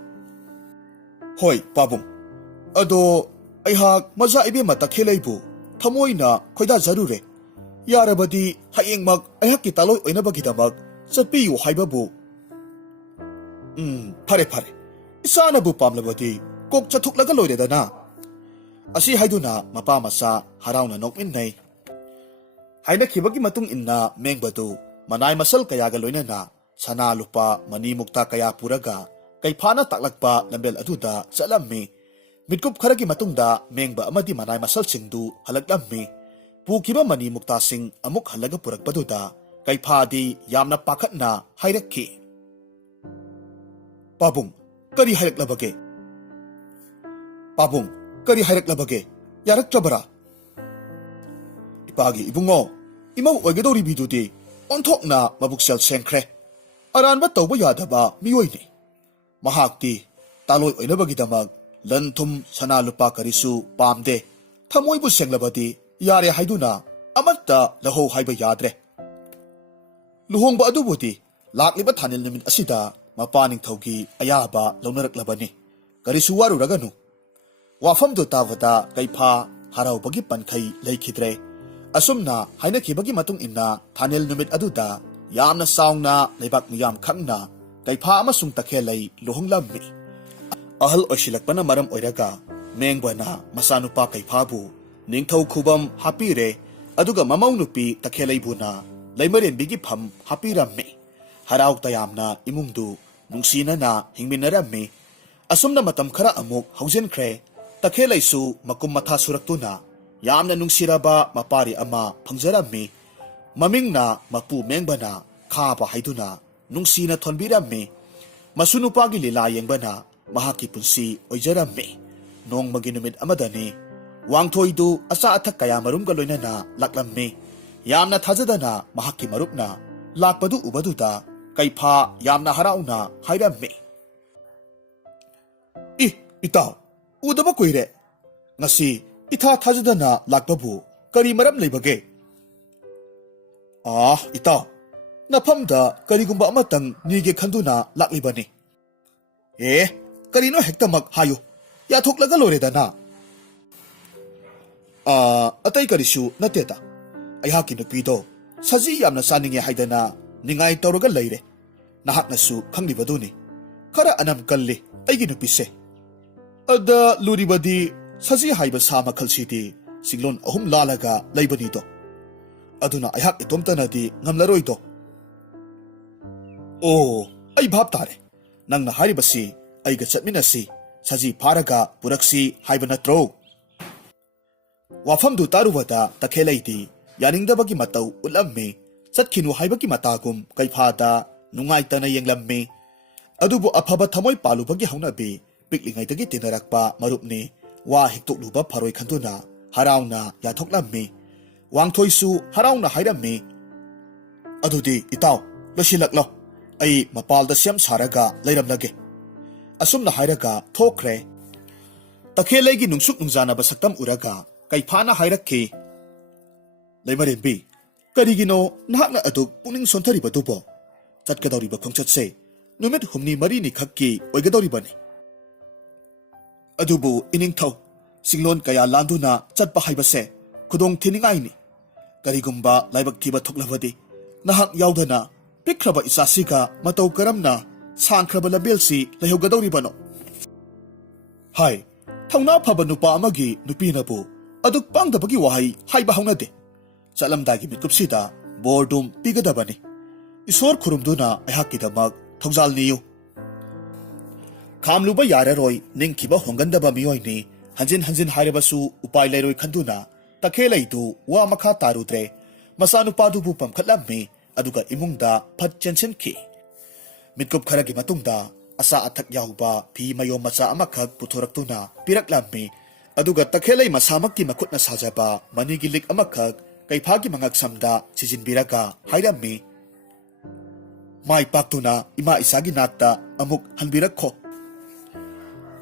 ꯍꯣꯏ ꯄꯥꯕꯨꯡ, ꯑꯗꯣ ꯑꯩꯍꯥꯛ ꯃꯆꯥ ꯏꯕꯦꯝꯃ ꯇꯈꯦꯜꯂꯩꯕꯨ ꯊꯃꯣꯏꯅ ꯈꯣꯏꯗꯥꯖꯔꯨꯔꯦ꯫ ꯌꯥꯔꯕꯗꯤ ꯍꯌꯦꯡꯃꯛ ꯑꯩꯍꯥꯛꯀꯤ ꯇꯥꯂꯣꯏ ꯑꯣꯏꯅꯕꯒꯤꯗꯃꯛ ꯆꯠꯄꯤꯌꯨ ꯍꯥꯏꯕꯕꯨ꯫ ꯐꯔꯦ ꯐꯔꯦ, ꯏꯆꯥꯅꯕꯨ ꯄꯥꯝꯂꯕꯗꯤ ꯀꯣꯛ ꯆꯠꯊꯣꯛꯂꯒ ꯂꯣꯏꯔꯦꯗꯅ꯫ ꯑꯁꯤ ꯍꯥꯏꯗꯨꯅ ꯃꯄꯥ ꯃꯆꯥ ꯍꯔꯥꯎꯅ ꯅꯣꯛꯃꯤꯟꯅꯩ꯫ ꯍꯥꯏꯅꯈꯤꯕꯒꯤ ꯃꯇꯨꯡ ꯏꯟꯅ ꯃꯦꯡꯕꯗꯨ ꯃꯅꯥꯏ ꯃꯁꯜ ꯀꯌꯥꯒ ꯂꯣꯏꯅꯅ ꯁꯅꯥ ꯂꯨꯄꯥ ꯃꯅꯤ ꯃꯨꯛꯇꯥ ꯀꯌా ꯄꯨꯔꯒ ꯀꯩꯐꯥꯅ ꯇꯥꯛꯂꯛꯄ ꯂꯝꯕꯦꯜ ꯑꯗꯨꯗ ꯆꯠꯂꯝꯃꯤ꯫ ꯃꯤꯠꯀꯨꯞ ꯈꯔꯒꯤ ꯃꯇꯨꯡꯗ ꯃꯦꯡꯕ ꯑꯃꯗꯤ ꯃꯅꯥꯏ ꯃꯁꯜꯁꯤꯡꯗꯨ ꯍꯜꯂꯛꯂꯝꯃꯤ꯫ ꯄꯨꯈꯤꯕ ꯃꯅꯤ ꯃꯨꯛꯇꯥꯁꯤꯡ ꯑꯃꯨꯛ ꯍꯜꯂꯒ ꯄꯨꯔꯛꯄꯗꯨꯗ ꯀꯩꯐꯥꯗꯤ ꯌꯥꯝꯅ ꯄꯥꯈꯠꯅ ꯍꯥꯏꯔꯛꯈꯤ, ꯄꯥꯕꯨꯡ, ꯀꯔꯤ ꯍꯥꯏꯔꯛꯂꯕꯒꯦ? ꯄꯥꯕꯨꯡ, ꯀꯔꯤ ꯍꯥꯏꯔꯛꯂꯕꯒꯦ? ꯌꯥꯔꯛꯇ꯭ꯔꯕꯔꯥ? ꯏꯄꯥꯒꯤ ꯏꯕꯨꯡꯉꯣ, ꯏꯃꯧ ꯑꯣꯏꯒꯗꯧꯔꯤꯕꯤꯗꯨꯗꯤ ꯑꯣꯟꯊꯣꯛꯅ ꯃꯕꯨꯛꯆꯦꯜ ꯁꯦꯡꯈ꯭ꯔꯦ꯫ ꯑꯔꯥꯟꯕ ꯇꯧꯕ ꯌꯥꯗꯕ ꯃꯤꯑꯣꯏꯅꯤ꯫ ꯃꯍꯥꯛꯇꯤ ꯇꯥꯂꯣꯏ ꯑꯣꯏꯅꯕꯒꯤꯗꯃꯛ ꯂꯟ ꯊꯨꯝ ꯁꯅꯥ ꯂꯨꯄꯥ ꯀꯔꯤꯁꯨ ꯄꯥꯝꯗꯦ꯫ ꯊꯃꯣꯏꯕꯨ ꯁꯦꯡꯂꯕꯗꯤ ꯌꯥꯔꯦ ꯍꯥꯏꯗꯨꯅ ꯑꯃꯠꯇ ꯂꯧꯍꯧ ꯍꯥꯏꯕ ꯌꯥꯗ꯭ꯔꯦ꯫ ꯂꯨꯍꯣꯡꯕ ꯑꯗꯨꯕꯨꯗꯤ ꯂꯥꯛꯂꯤꯕ ꯊꯥꯅꯤꯜ ꯅꯨꯃꯤꯠ ꯑꯁꯤꯗ ꯃꯄꯥ ꯅꯤꯡꯊꯧꯒꯤ ꯑꯌꯥꯕ ꯂꯧꯅꯔꯛꯂꯕꯅꯤ꯫ ꯀꯔꯤꯁꯨ ꯋꯥꯔꯨꯔꯒꯅꯨ꯫ ꯋꯥꯐꯝꯗꯨ ꯇꯥꯕꯗ ꯀꯩꯐꯥ ꯍꯔꯥꯎꯕꯒꯤ ꯄꯟꯈꯩ ꯂꯩꯈꯤꯗ꯭ꯔꯦ꯫ ꯑꯁꯨꯝꯅ ꯍꯥꯏꯅꯈꯤꯕꯒꯤ ꯃꯇꯨꯡ ꯏꯟꯅ ꯊꯥꯅꯤꯜ ꯅꯨꯃꯤꯠ ꯑꯗꯨꯗ ꯌꯥꯝꯅ ꯆꯥꯎꯅ ꯂꯩꯕꯥꯛ ꯃꯤꯌꯥꯝ ꯈꯪꯅ ꯀꯩꯐꯥ ꯑꯃꯁꯨꯡ ꯇꯈꯦꯜꯂꯩ ꯂꯨꯍꯣꯡꯂꯝꯃꯤ꯫ ꯑꯍꯜ ꯑꯣꯏꯁꯤꯜꯂꯛꯄꯅ ꯃꯔꯝ ꯑꯣꯏꯔꯒ ꯃꯦꯡꯕꯅ ꯃꯆꯥꯅꯨꯄꯥ ꯀꯩꯐꯥꯕꯨ ꯅꯤꯡꯊꯧ ꯈꯨꯕꯝ ꯍꯥꯞꯄꯤꯔꯦ꯫ ꯑꯗꯨꯒ ꯃꯃꯧ ꯅꯨꯄꯤ ꯇꯈꯦꯜꯂꯩꯕꯨꯅ ꯂꯩꯃꯔꯦꯟꯕꯤꯒꯤ ꯐꯝ ꯍꯥꯞꯄꯤꯔꯝꯃꯤ꯫ ꯍꯔꯥꯎ ꯇꯌꯥꯝꯅ ꯏꯃꯨꯡꯗꯨ ꯅꯨꯡꯁꯤꯅꯅ ꯍꯤꯡꯃꯤꯟꯅꯔꯝꯃꯤ꯫ ꯑꯁꯨꯝꯅ ꯃꯇꯝ ꯈꯔ ꯑꯃꯨꯛ ꯍꯧꯖꯤꯟꯈ꯭ꯔꯦ꯫ ꯇꯈꯦꯜꯂꯩꯁꯨ ꯃꯀꯨꯝ ꯃꯊꯥ ꯁꯨꯔꯛꯇꯨꯅ ꯌꯥꯝꯅ ꯅꯨꯡꯁꯤꯔꯕ ꯃꯄꯥꯔꯤ ꯑꯃ ꯐꯪꯖꯔꯝꯃꯤ꯫ ꯃꯃꯤꯡꯅ ꯃꯄꯨ ꯃꯦꯡꯕꯅ ꯈꯥꯕ ꯍꯥꯏꯗꯨꯅ ꯅꯨꯡꯁꯤꯅ ꯊꯣꯟꯕꯤꯔꯝꯃꯤ꯫ ꯃꯁꯨ ꯅꯨꯄꯥꯒꯤ ꯂꯤꯂꯥ ꯌꯦꯡꯕꯅ ꯃꯍꯥꯛꯀꯤ ꯄꯨꯟꯁꯤ ꯑꯣꯏꯖꯔꯝꯃꯤ꯫ ꯅꯣꯡꯃꯒꯤ ꯅꯨꯃꯤꯠ ꯑꯃꯗꯅꯤ ꯋꯥꯡꯊꯣꯏꯗꯨ ꯑꯆꯥ ꯑꯊꯛ ꯀꯌꯥ ꯃꯔꯨꯝꯒ ꯂꯣꯏꯅꯅ ꯂꯥꯛꯂꯝꯃꯤ꯫ ꯌꯥꯝꯅ ꯊꯥꯖꯗꯅ ꯃꯍꯥꯛꯀꯤ ꯃꯔꯨꯞꯅ ꯂꯥꯛꯄꯗꯨ ꯎꯕꯗꯨꯗ ꯀꯩꯐꯥ ꯌꯥꯝꯅ ꯍꯔꯥꯎꯅ ꯍꯥꯏꯔꯝꯃꯤ, ꯏꯇꯥꯎ, ꯎꯗꯕ ꯀꯨꯏꯔꯦ꯫ ꯉꯁꯤ ꯏꯊꯥ ꯊꯥꯖꯗꯅ ꯂꯥꯛꯄꯕꯨ ꯀꯔꯤ ꯃꯔꯝ ꯂꯩꯕꯒꯦ? ꯏꯇꯥꯎ, ꯅꯐꯝꯗ ꯀꯔꯤꯒꯨꯝꯕ ꯑꯃꯇꯪ ꯅꯤꯒꯦ ꯈꯟꯗꯨꯅ ꯂꯥꯛꯂꯤꯕꯅꯤ꯫ ꯀꯔꯤꯅꯣ ꯍꯦꯛꯇꯃꯛ ꯍꯥꯏꯌꯨ, ꯌꯥꯊꯣꯛꯂꯒ ꯂꯣꯏꯔꯦꯗꯅ꯫ ꯑꯇꯩ ꯀꯔꯤꯁꯨ ꯅꯠꯇꯦꯗ꯫ ꯑꯩꯍꯥꯛꯀꯤ ꯅꯨꯄꯤꯗꯣ ꯁꯖꯤ ꯌꯥꯝꯅ ꯆꯥꯅꯤꯡꯉꯦ ꯍꯥꯏꯗꯅ ꯅꯤꯡꯉꯥꯏ ꯇꯧꯔꯒ ꯂꯩꯔꯦ꯫ ꯅꯍꯥꯛꯅꯁꯨ ꯈꯪꯂꯤꯕꯗꯨꯅꯤ, ꯈꯔ ꯑꯅꯝ ꯀꯜꯂꯤ ꯑꯩꯒꯤ ꯅꯨꯄꯤꯁꯦ꯫ ꯑꯗ ꯂꯨꯔꯤꯕꯗꯤ ꯁꯖꯤ ꯍꯥꯏꯕ ꯁꯥ ꯃꯈꯜꯁꯤꯗꯤ ꯆꯤꯡꯂꯣꯟ 3 ꯂꯥꯜꯂꯒ ꯂꯩꯕꯅꯤꯗꯣ꯫ ꯑꯗꯨꯅ ꯑꯩꯍꯥꯛ ꯏꯇꯣꯝꯇꯅꯗꯤ ꯉꯝꯂꯔꯣꯏꯗꯣ꯫ ꯑꯩ ꯚꯥꯞ ꯇꯥꯔꯦ꯫ ꯅꯪꯅ ꯍꯥꯏꯔꯤꯕꯁꯤ ꯑꯩꯒ ꯆꯠꯃꯤꯟꯅꯁꯤ, ꯁꯖꯤ ꯐꯥꯔꯒ ꯄꯨꯔꯛꯁꯤ ꯍꯥꯏꯕ ꯅꯠꯇ꯭ꯔꯣ? ꯋꯥꯐꯝꯗꯨ ꯇꯥꯔꯨꯕꯗ ꯇꯈꯦꯜꯂꯩꯗꯤ ꯌꯥꯅꯤꯡꯗꯕꯒꯤ ꯃꯇꯧ ꯎꯠꯂꯝꯃꯤ ꯆꯠꯈꯤꯅꯨ ꯍꯥꯏꯕꯒꯤ ꯃꯇꯥꯒꯨꯝ ꯀꯩꯐꯥꯗ ꯅꯨꯡꯉꯥꯏꯇꯅ ꯌꯦꯡꯂꯝꯃꯤ ꯑꯗꯨꯕꯨ ꯑꯐꯕ ꯊꯃꯣꯏ ꯄꯥꯜꯂꯨꯕꯒꯤ ꯍꯧꯅꯕꯤ ꯄꯤꯛꯂꯤꯉꯩꯗꯒꯤ ꯇꯤꯟꯅꯔꯛꯄ ꯃꯔꯨꯞꯅꯤ ꯋꯥ ꯍꯦꯛꯇꯣꯛꯂꯨꯕ ꯐꯔꯣꯏ ꯈꯟꯗꯨꯅ ꯍꯔꯥꯎꯅ ꯌꯥꯊꯣꯛꯂꯝꯃꯤ ꯋꯥꯡꯊꯣꯏꯁꯨ ꯍꯔꯥꯎꯅ ꯍꯥꯏꯔꯝꯃꯤ ꯑꯗꯨꯗꯤ ꯏꯇꯥꯎ ꯂꯣꯏꯁꯤꯜꯂꯛꯂꯣ ꯑꯩ ꯃꯄꯥꯜꯗ ꯁꯦꯝ ꯁꯥꯔꯒ ꯂꯩꯔꯝꯂꯒꯦ ꯑꯁꯨꯝꯅ ꯍꯥꯏꯔꯒ ꯊꯣꯛꯈ꯭ꯔꯦ ꯇꯈꯦꯜꯂꯩꯒꯤ ꯅꯨꯡꯁꯨꯛ ꯅꯨꯡꯖꯥꯅꯕ ꯁꯛꯇꯝ ꯎꯔꯒ ꯀꯩꯐꯥꯅ ꯍꯥꯏꯔꯛꯈꯤ ꯂꯩꯃꯔꯦꯝꯕꯤ ꯀꯔꯤꯒꯤꯅꯣ ꯅꯍꯥꯛꯅ ꯑꯗꯨꯛ ꯄꯨꯛꯅꯤꯡ ꯁꯣꯟꯊꯔꯤꯕꯗꯨꯕꯣ ꯆꯠꯀꯗꯧꯔꯤꯕ ꯈꯣꯡꯆꯠꯁꯦ ꯅꯨꯃꯤꯠ ꯍꯨꯝꯅꯤ ꯃꯔꯤꯅꯤ ꯈꯛꯀꯤ ꯑꯣꯏꯒꯗꯧꯔꯤꯕꯅꯤ ꯑꯗꯨꯕꯨ ꯏꯅꯤꯡꯊꯧ ꯆꯤꯡꯂꯣꯟ ꯀꯌꯥ ꯂꯥꯟꯗꯨꯅ ꯆꯠꯄ ꯍꯥꯏꯕꯁꯦ ꯈꯨꯗꯣꯡ ꯊꯤꯅꯤꯡꯉꯥꯏꯅꯤ ꯀꯔꯤꯒꯨꯝꯕ ꯂꯥꯏꯕꯛ ꯊꯤꯕ ꯊꯣꯛꯂꯕꯗꯤ ꯅꯍꯥꯛ ꯌꯥꯎꯗꯅ ꯄꯤꯛꯈ꯭ꯔꯕ ꯏꯆꯥꯁꯤꯒ ꯃꯇꯧ ꯀꯔꯝꯅ ꯁꯥꯡꯈ꯭ꯔꯕ ꯂꯝꯕꯦꯜꯁꯤ ꯂꯩꯍꯧꯒꯗꯧꯔꯤꯕꯅꯣ ꯍꯥꯏ ꯊꯧꯅꯥ ꯐꯕ ꯅꯨꯄꯥ ꯑꯃꯒꯤ ꯅꯨꯄꯤꯅꯕꯨ ꯑꯗꯨꯛ ꯄꯥꯡꯗꯕꯒꯤ ꯋꯥꯍꯩ ꯍꯥꯏꯕ ꯍꯧꯅꯗꯦ ꯆꯠꯂꯝꯗꯥꯏꯒꯤ ꯃꯤꯀꯨꯞꯁꯤꯗ ꯕꯣꯔꯗꯨꯝ ꯄꯤꯒꯗꯕꯅꯤ ꯏꯁꯣꯔ ꯈꯨꯔꯨꯝꯗꯨꯅ ꯑꯩꯍꯥꯛꯀꯤꯗꯃꯛ ꯊꯧꯖꯥꯜ ꯅꯤꯌꯨ ꯈꯥꯝꯂꯨꯕ ꯌꯥꯔꯔꯣꯏ ꯅꯤꯡꯈꯤꯕ ꯍꯣꯡꯒꯟꯗꯕ ꯃꯤꯑꯣꯏꯅꯤ ꯍꯟꯖꯤꯟ ꯍꯟꯖꯤꯟ ꯍꯥꯏꯔꯕꯁꯨ ꯎꯄꯥꯏ ꯂꯩꯔꯣꯏ ꯈꯟꯗꯨꯅ ꯇꯈꯦꯜꯂꯩꯗꯨ ꯋꯥ ꯃꯈꯥ ꯇꯥꯔꯨꯗ꯭ꯔꯦ ꯃꯆꯥꯅꯨꯄꯥꯗꯨꯕꯨ ꯄꯝꯈꯠꯂꯝꯃꯤ ꯑꯗꯨꯒ ꯏꯃꯨꯡꯗ ꯐꯠ ꯆꯦꯟꯁꯤꯟꯈꯤ ꯃꯤꯠꯀꯨꯞ ꯈꯔꯒꯤ ꯃꯇꯨꯡꯗ ꯑꯆꯥ ꯑꯊꯛ ꯌꯥꯎꯕ ꯐꯤ ꯃꯌꯣꯝ ꯃꯆꯥ ꯑꯃꯈꯛ ꯄꯨꯊꯣꯔꯛꯇꯨꯅ ꯄꯤꯔꯛꯂꯝꯃꯤ ꯑꯗꯨꯒ ꯇꯈꯦꯜꯂꯩ ꯃꯁꯥꯃꯛꯀꯤ ꯃꯈꯨꯠꯅ ꯁꯥꯖꯕ ꯃꯅꯤꯒꯤ ꯂꯤꯛ ꯑꯃꯈꯛ ꯀꯩꯐꯥꯒꯤ ꯃꯉꯛꯁꯝꯗ ꯊꯤꯖꯤꯟꯕꯤꯔꯒ ꯍꯥꯏꯔꯝꯃꯤ ꯃꯥꯏ ꯄꯥꯛꯇꯨꯅ ꯏꯃꯥ ꯏꯆꯥꯒꯤ ꯅꯥꯛꯇ ꯑꯃꯨꯛ ꯍꯟꯕꯤꯔꯛꯈꯣ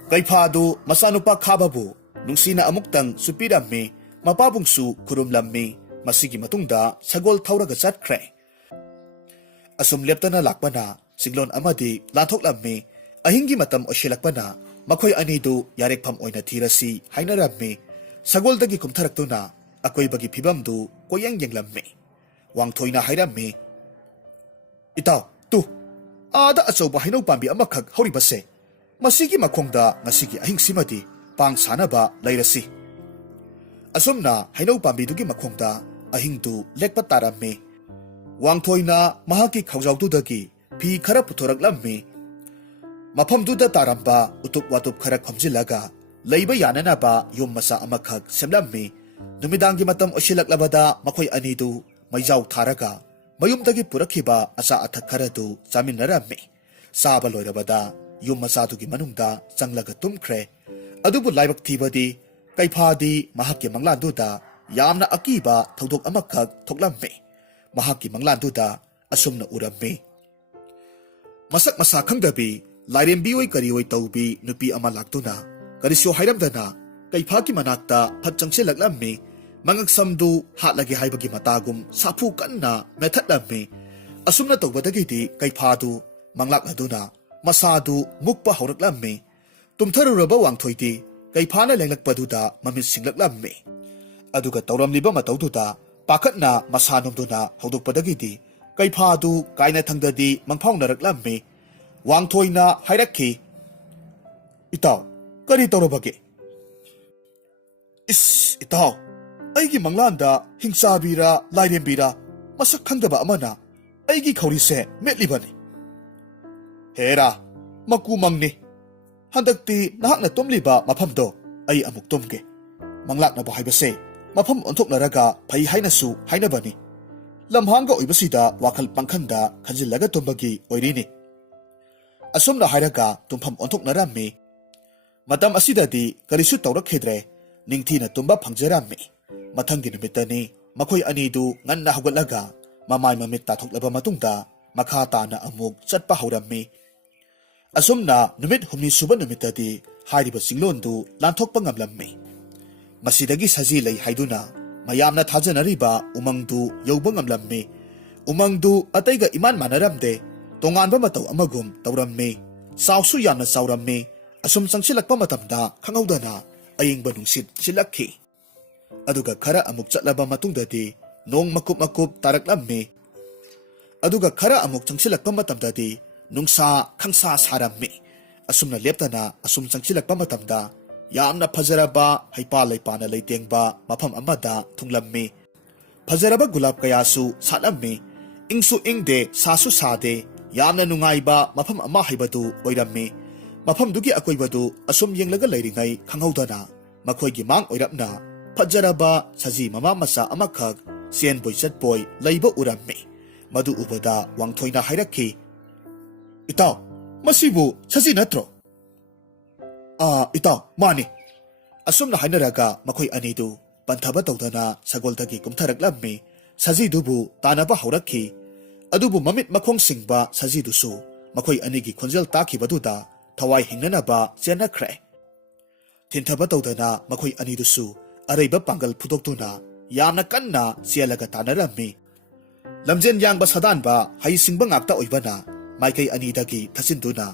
ꯀꯩꯐꯥꯗꯨ ꯃꯆꯥꯅꯨꯄꯥ ꯈꯥꯕꯕꯨ ꯅꯨꯡꯁꯤꯅ ꯑꯃꯨꯛꯇꯪ ꯆꯨꯞꯄꯤꯔꯝꯃꯤ ꯃꯄꯥꯕꯨꯡꯁꯨ ꯈꯨꯔꯨꯝꯂꯝꯃꯤ ꯃꯁꯤꯒꯤ ꯃꯇꯨꯡꯗ ꯁꯒꯣꯜ ꯊꯧꯔꯒ ꯆꯠꯈ꯭ꯔꯦ ꯑꯁꯨꯝ ꯂꯦꯞꯇꯅ ꯂꯥꯛꯄꯅ ꯆꯤꯡꯂꯣꯟ ꯑꯃꯗꯤ ꯂꯥꯟꯊꯣꯛꯂꯝꯃꯤ ꯑꯍꯤꯡꯒꯤ ꯃꯇꯝ ꯑꯣꯏꯁꯤꯜꯂꯛꯄꯅ ꯃꯈꯣꯏ ꯑꯅꯤꯗꯨ ꯌꯥꯔꯦꯛꯐꯝ ꯑꯣꯏꯅ ꯊꯤꯔꯁꯤ ꯍꯥꯏꯅꯔꯝꯃꯤ ꯁꯒꯣꯜꯗꯒꯤ ꯀꯨꯝꯊꯔꯛꯇꯨꯅ ꯑꯀꯣꯏꯕꯒꯤ ꯐꯤꯕꯝꯗꯨ ꯀꯣꯌꯦꯡ ꯌꯦꯡꯂꯝꯃꯤ ꯋꯥꯡꯊꯣꯏꯅ ꯍꯥꯏꯔꯝꯃꯤ ꯏꯇꯥꯎ ꯇꯨ ꯑꯥꯗ ꯑꯆꯧꯕ ꯍꯩꯅꯧ ꯄꯥꯝꯕꯤ ꯑꯃꯈꯛ ꯍꯧꯔꯤꯕꯁꯦ ꯃꯁꯤꯒꯤ ꯃꯈꯣꯡꯗ ꯉꯁꯤꯒꯤ ꯑꯍꯤꯡꯁꯤꯃꯗꯤ ꯄꯥꯡ ꯁꯥꯅꯕ ꯂꯩꯔꯁꯤ ꯑꯁꯨꯝꯅ ꯍꯩꯅꯧ ꯄꯥꯝꯕꯤꯗꯨꯒꯤ ꯃꯈꯣꯡꯗ ꯑꯍꯤꯡꯗꯨ ꯂꯦꯛꯄ ꯇꯥꯔꯝꯃꯤ ꯋꯥꯡꯊꯣꯏꯅ ꯃꯍꯥꯛꯀꯤ ꯈꯧꯖꯥꯎꯗꯨꯗꯒꯤ ꯐꯤ ꯈꯔ ꯄꯨꯊꯣꯔꯛꯂꯝꯃꯤ ꯃꯐꯝꯗꯨꯗ ꯇꯥꯔꯝꯕ ꯎꯇꯨꯞ ꯋꯥꯇꯨꯞ ꯈꯔ ꯈꯣꯝꯖꯤꯜꯂꯒ ꯂꯩꯕ ꯌꯥꯅꯅꯕ ꯌꯨꯝ ꯃꯆꯥ ꯑꯃꯈꯛ ꯁꯦꯝꯂꯝꯃꯤ ꯅꯨꯃꯤꯗꯥꯡꯒꯤ ꯃꯇꯝ ꯑꯣꯏꯁꯤꯜꯂꯛꯂꯕꯗ ꯃꯈꯣꯏ ꯑꯅꯤꯗꯨ ꯃꯩꯖꯥꯎ ꯊꯥꯔꯒ ꯃꯌꯨꯝꯗꯒꯤ ꯄꯨꯔꯛꯈꯤꯕ ꯑꯆꯥ ꯑꯊꯛ ꯈꯔꯗꯨ ꯆꯥꯃꯤꯟꯅꯔꯝꯃꯤ ꯆꯥꯕ ꯂꯣꯏꯔꯕꯗ ꯌꯨꯝ ꯃꯆꯥꯗꯨꯒꯤ ꯃꯅꯨꯡꯗ ꯆꯪꯂꯒ ꯇꯨꯝꯈ꯭ꯔꯦ ꯑꯗꯨꯕꯨ ꯂꯥꯏꯕꯛ ꯊꯤꯕꯗꯤ ꯀꯩꯐꯥꯗꯤ ꯃꯍꯥꯛꯀꯤ ꯃꯪꯂꯥꯟꯗꯨꯗ ꯌꯥꯝꯅ ꯑꯀꯤꯕ ꯊꯧꯗꯣꯛ ꯑꯃꯈꯛ ꯊꯣꯛꯂꯝꯃꯤ ꯃꯍꯥꯛꯀꯤ ꯃꯪꯂꯥꯟꯗꯨꯗ ꯑꯁꯨꯝꯅ ꯎꯔꯝꯃꯤ ꯃꯁꯛ ꯃꯁꯥ ꯈꯪꯗꯕꯤ ꯂꯥꯏꯔꯦꯝꯕꯤ ꯑꯣꯏ ꯀꯔꯤ ꯑꯣꯏ ꯇꯧꯕꯤ ꯅꯨꯄꯤ ꯑꯃ ꯂꯥꯛꯇꯨꯅ ꯀꯔꯤꯁꯨ ꯍꯥꯏꯔꯝꯗꯅ ꯀꯩꯐꯥꯒꯤ ꯃꯅꯥꯛꯇ ꯐꯠ ꯆꯪꯁꯤꯜꯂꯛꯂꯝꯃꯤ ꯃꯉꯛꯁꯝꯗꯨ ꯍꯥꯠꯂꯒꯦ ꯍꯥꯏꯕꯒꯤ ꯃꯇꯥꯒꯨꯝ ꯁꯥꯐꯨ ꯀꯟꯅ ꯃꯦꯊꯠꯂꯝꯃꯤ ꯑꯁꯨꯝꯅ ꯇꯧꯕꯗꯒꯤꯗꯤ ꯀꯩꯐꯥꯗꯨ ꯃꯪꯂꯥꯛꯅꯗꯨꯅ ꯃꯁꯥꯗꯨ ꯃꯨꯛꯄ ꯍꯧꯔꯛꯂꯝꯃꯤ ꯇꯨꯝꯊꯔꯨꯔꯕ ꯋꯥꯡꯊꯣꯏꯗꯤ ꯀꯩꯐꯥꯅ ꯂꯦꯡꯂꯛꯄꯗꯨꯗ ꯃꯃꯤꯠ ꯁꯤꯡꯂꯛꯂꯝꯃꯤ ꯑꯗꯨꯒ ꯇꯧꯔꯝꯂꯤꯕ ꯃꯇꯧꯗꯨꯗ ꯄꯥꯈꯠꯅ ꯃꯁꯥ ꯅꯣꯝꯗꯨꯅ ꯍꯧꯗꯣꯛꯄꯗꯒꯤꯗꯤ ꯀꯩꯐꯥꯗꯨ ꯀꯥꯏꯅꯊꯪꯗꯗꯤ ꯃꯪꯐꯥꯎꯅꯔꯛꯂꯝꯃꯤ ꯋꯥꯡꯊꯣꯏꯅ ꯍꯥꯏꯔꯛꯈꯤ ꯏꯇꯥꯎ ꯀꯔꯤ ꯇꯧꯔꯕꯒꯦ ꯏꯇꯥꯎ ꯑꯩꯒꯤ ꯃꯪꯂꯥꯟꯗ ꯍꯤꯡꯆꯥꯕꯤꯔ ꯂꯥꯏꯔꯦꯝꯕꯤꯔ ꯃꯁꯛ ꯈꯪꯗꯕ ꯑꯃꯅ ꯑꯩꯒꯤ ꯈꯧꯔꯤꯁꯦ ꯃꯦꯠꯂꯤꯕꯅꯤ ꯍꯦꯔꯥ ꯃꯀꯨ ꯃꯪꯅꯤ ꯍꯟꯗꯛꯇꯤ ꯅꯍꯥꯛꯅ ꯇꯨꯝꯂꯤꯕ ꯃꯐꯝꯗꯣ ꯑꯩ ꯑꯃꯨꯛ ꯇꯨꯝꯒꯦ ꯃꯪꯂꯥꯛꯅꯕ ꯍꯥꯏꯕꯁꯦ ꯃꯐꯝ ꯑꯣꯟꯊꯣꯛꯅꯔꯒ ꯐꯩ ꯍꯥꯏꯅꯁꯨ ꯍꯥꯏꯅꯕꯅꯤ ꯂꯝꯍꯥꯡꯒ ꯑꯣꯏꯕꯁꯤꯗ ꯋꯥꯈꯜ ꯄꯥꯡꯈꯟꯗ ꯈꯟꯖꯤꯜꯂꯒ ꯇꯨꯝꯕꯒꯤ ꯑꯣꯏꯔꯤꯅꯤ ꯑꯁꯨꯝꯅ ꯍꯥꯏꯔꯒ ꯇꯨꯝꯐꯝ ꯑꯣꯟꯊꯣꯛꯅꯔꯝꯃꯤ ꯃꯇꯝ ꯑꯁꯤꯗꯗꯤ ꯀꯔꯤꯁꯨ ꯇꯧꯔꯛꯈꯤꯗ꯭ꯔꯦ ꯅꯤꯡꯊꯤꯅ ꯇꯨꯝꯕ ꯐꯪꯖꯔꯝꯃꯤ ꯃꯊꯪꯒꯤ ꯅꯨꯃꯤꯠꯇꯅꯤ ꯃꯈꯣꯏ ꯑꯅꯤꯗꯨ ꯉꯟꯅ ꯍꯧꯒꯠꯂꯒ ꯃꯃꯥꯏ ꯃꯃꯤꯠ ꯇꯥꯊꯣꯛꯂꯕ ꯃꯇꯨꯡꯗ ꯃꯈꯥ ꯇꯥꯅ ꯑꯃꯨꯛ ꯆꯠꯄ ꯍꯧꯔꯝꯃꯤ ꯑꯁꯨꯝꯅ ꯅꯨꯃꯤꯠ ꯍꯨꯝꯅꯤ ꯁꯨꯕ ꯅꯨꯃꯤꯠꯇꯗꯤ ꯍꯥꯏꯔꯤꯕ ꯆꯤꯡꯂꯣꯟꯗꯨ ꯂꯥꯟꯊꯣꯛꯄ ꯉꯝꯂꯝꯃꯤ ꯃꯁꯤꯗꯒꯤ ꯁꯖꯤ ꯂꯩ ꯍꯥꯏꯗꯨꯅ ꯃꯌꯥꯝꯅ ꯊꯥꯖꯅꯔꯤꯕ ꯎꯃꯪꯗꯨ ꯌꯧꯕ ꯉꯝꯂꯝꯃꯤ ꯎꯃꯪꯗꯨ ꯑꯇꯩꯒ ꯏꯃꯥꯟ ꯃꯥꯟꯅꯔꯝꯗꯦ ꯇꯣꯉꯥꯟꯕ ꯃꯇꯧ ꯑꯃꯒꯨꯝ ꯇꯧꯔꯝꯃꯤ ꯆꯥꯎꯁꯨ ꯌꯥꯝꯅ ꯆꯥꯎꯔꯝꯃꯤ ꯑꯁꯨꯝ ꯆꯪꯁꯤꯜꯂꯛꯄ ꯃꯇꯝꯗ ꯈꯪꯍꯧꯗꯅ ꯑꯏꯪꯕ ꯅꯨꯡꯁꯤꯠ ꯁꯤꯜꯂꯛꯈꯤ ꯑꯗꯨꯒ ꯈꯔ ꯑꯃꯨꯛ ꯆꯠꯂꯕ ꯃꯇꯨꯡꯗꯗꯤ ꯅꯣꯡ ꯃꯀꯨꯞ ꯃꯀꯨꯞ ꯇꯥꯔꯛꯂꯝꯃꯤ ꯑꯗꯨꯒ ꯈꯔ ꯑꯃꯨꯛ ꯆꯪꯁꯤꯜꯂꯛꯄ ꯃꯇꯝꯗꯗꯤ ꯅꯨꯡꯁꯥ ꯈꯪꯁꯥ ꯁꯥꯔꯝꯃꯤ ꯑꯁꯨꯝꯅ ꯂꯦꯞꯇꯅ ꯑꯁꯨꯝ ꯆꯪꯁꯤꯜꯂꯛꯄ ꯃꯇꯝꯗ ꯌꯥꯝꯅ ꯐꯖꯔꯕ ꯍꯩꯄꯥꯜ ꯂꯩꯄꯥꯅ ꯂꯩꯇꯦꯡꯕ ꯃꯐꯝ ꯑꯃꯗ ꯊꯨꯡꯂꯝꯃꯤ ꯐꯖꯔꯕ ꯒꯨꯂꯥꯞ ꯀꯌꯥꯁꯨ ꯁꯥꯠꯂꯝꯃꯤ ꯏꯪꯁꯨ ꯏꯪꯗꯦ ꯁꯥꯁꯨ ꯁꯥꯗꯦ ꯌꯥꯝꯅ ꯅꯨꯡꯉꯥꯏꯕ ꯃꯐꯝ ꯑꯃ ꯍꯥꯏꯕꯗꯨ ꯑꯣꯏꯔꯝꯃꯤ ꯃꯐꯝꯗꯨꯒꯤ ꯑꯀꯣꯏꯕꯗꯨ ꯑꯁꯨꯝ ꯌꯦꯡꯂꯒ ꯂꯩꯔꯤꯉꯩ ꯈꯪꯍꯧꯗꯅ ꯃꯈꯣꯏꯒꯤ ꯃꯥꯡ ꯑꯣꯏꯔꯞꯅ ꯐꯖꯔꯕ ꯁꯖꯤ ꯃꯃꯥ ꯃꯆꯥ ꯑꯃꯈꯛ ꯆꯦꯟꯕꯣꯏ ꯆꯠꯄꯣꯏ ꯂꯩꯕ ꯎꯔꯝꯃꯤ ꯃꯗꯨ ꯎꯕꯗ ꯋꯥꯡꯊꯣꯏꯅ ꯍꯥꯏꯔꯛꯈꯤ ꯏꯇꯥꯎ ꯃꯁꯤꯕꯨ ꯁꯖꯤ ꯅꯠꯇ꯭ꯔꯣ ꯏꯇꯥꯎ ꯃꯥꯅꯤ ꯑꯁꯨꯝꯅ ꯍꯥꯏꯅꯔꯒ ꯃꯈꯣꯏ ꯑꯅꯤꯗꯨ ꯄꯟꯊꯕ ꯇꯧꯗꯅ ꯁꯒꯣꯜꯗꯒꯤ ꯀꯨꯝꯊꯔꯛꯂꯝꯃꯤ ꯁꯖꯤꯗꯨꯕꯨ ꯇꯥꯟꯅꯕ ꯍꯧꯔꯛꯈꯤ ꯑꯗꯨꯕꯨ ꯃꯃꯤꯠ ꯃꯈꯣꯡ ꯁꯤꯡꯕ ꯁꯖꯤꯗꯨꯁꯨ ꯃꯈꯣꯏ ꯑꯅꯤꯒꯤ ꯈꯣꯟꯖꯦꯜ ꯇꯥꯈꯤꯕꯗꯨꯗ ꯊꯋꯥꯏ ꯍꯤꯡꯅꯅꯕ ꯆꯦꯟꯅꯈ꯭ꯔꯦ ꯊꯤꯟꯊꯕ ꯇꯧꯗꯅ ꯃꯈꯣꯏ ꯑꯅꯤꯗꯨꯁꯨ ꯑꯔꯩꯕ ꯄꯥꯡꯒꯜ ꯐꯨꯗꯣꯛꯇꯨꯅ ꯌꯥꯝꯅ ꯀꯟꯅ ꯆꯦꯜꯂꯒ ꯇꯥꯟꯅꯔꯝꯃꯤ ꯂꯝꯖꯦꯟ ꯌꯥꯡꯕ ꯁꯥꯗꯥꯟꯕ ꯍꯩꯁꯤꯡꯕ ꯉꯥꯛꯇ ꯑꯣꯏꯕꯅ ꯃꯥꯏꯀꯩ ꯑꯅꯤꯗꯒꯤ ꯊꯠꯆꯤꯟꯗꯨꯅ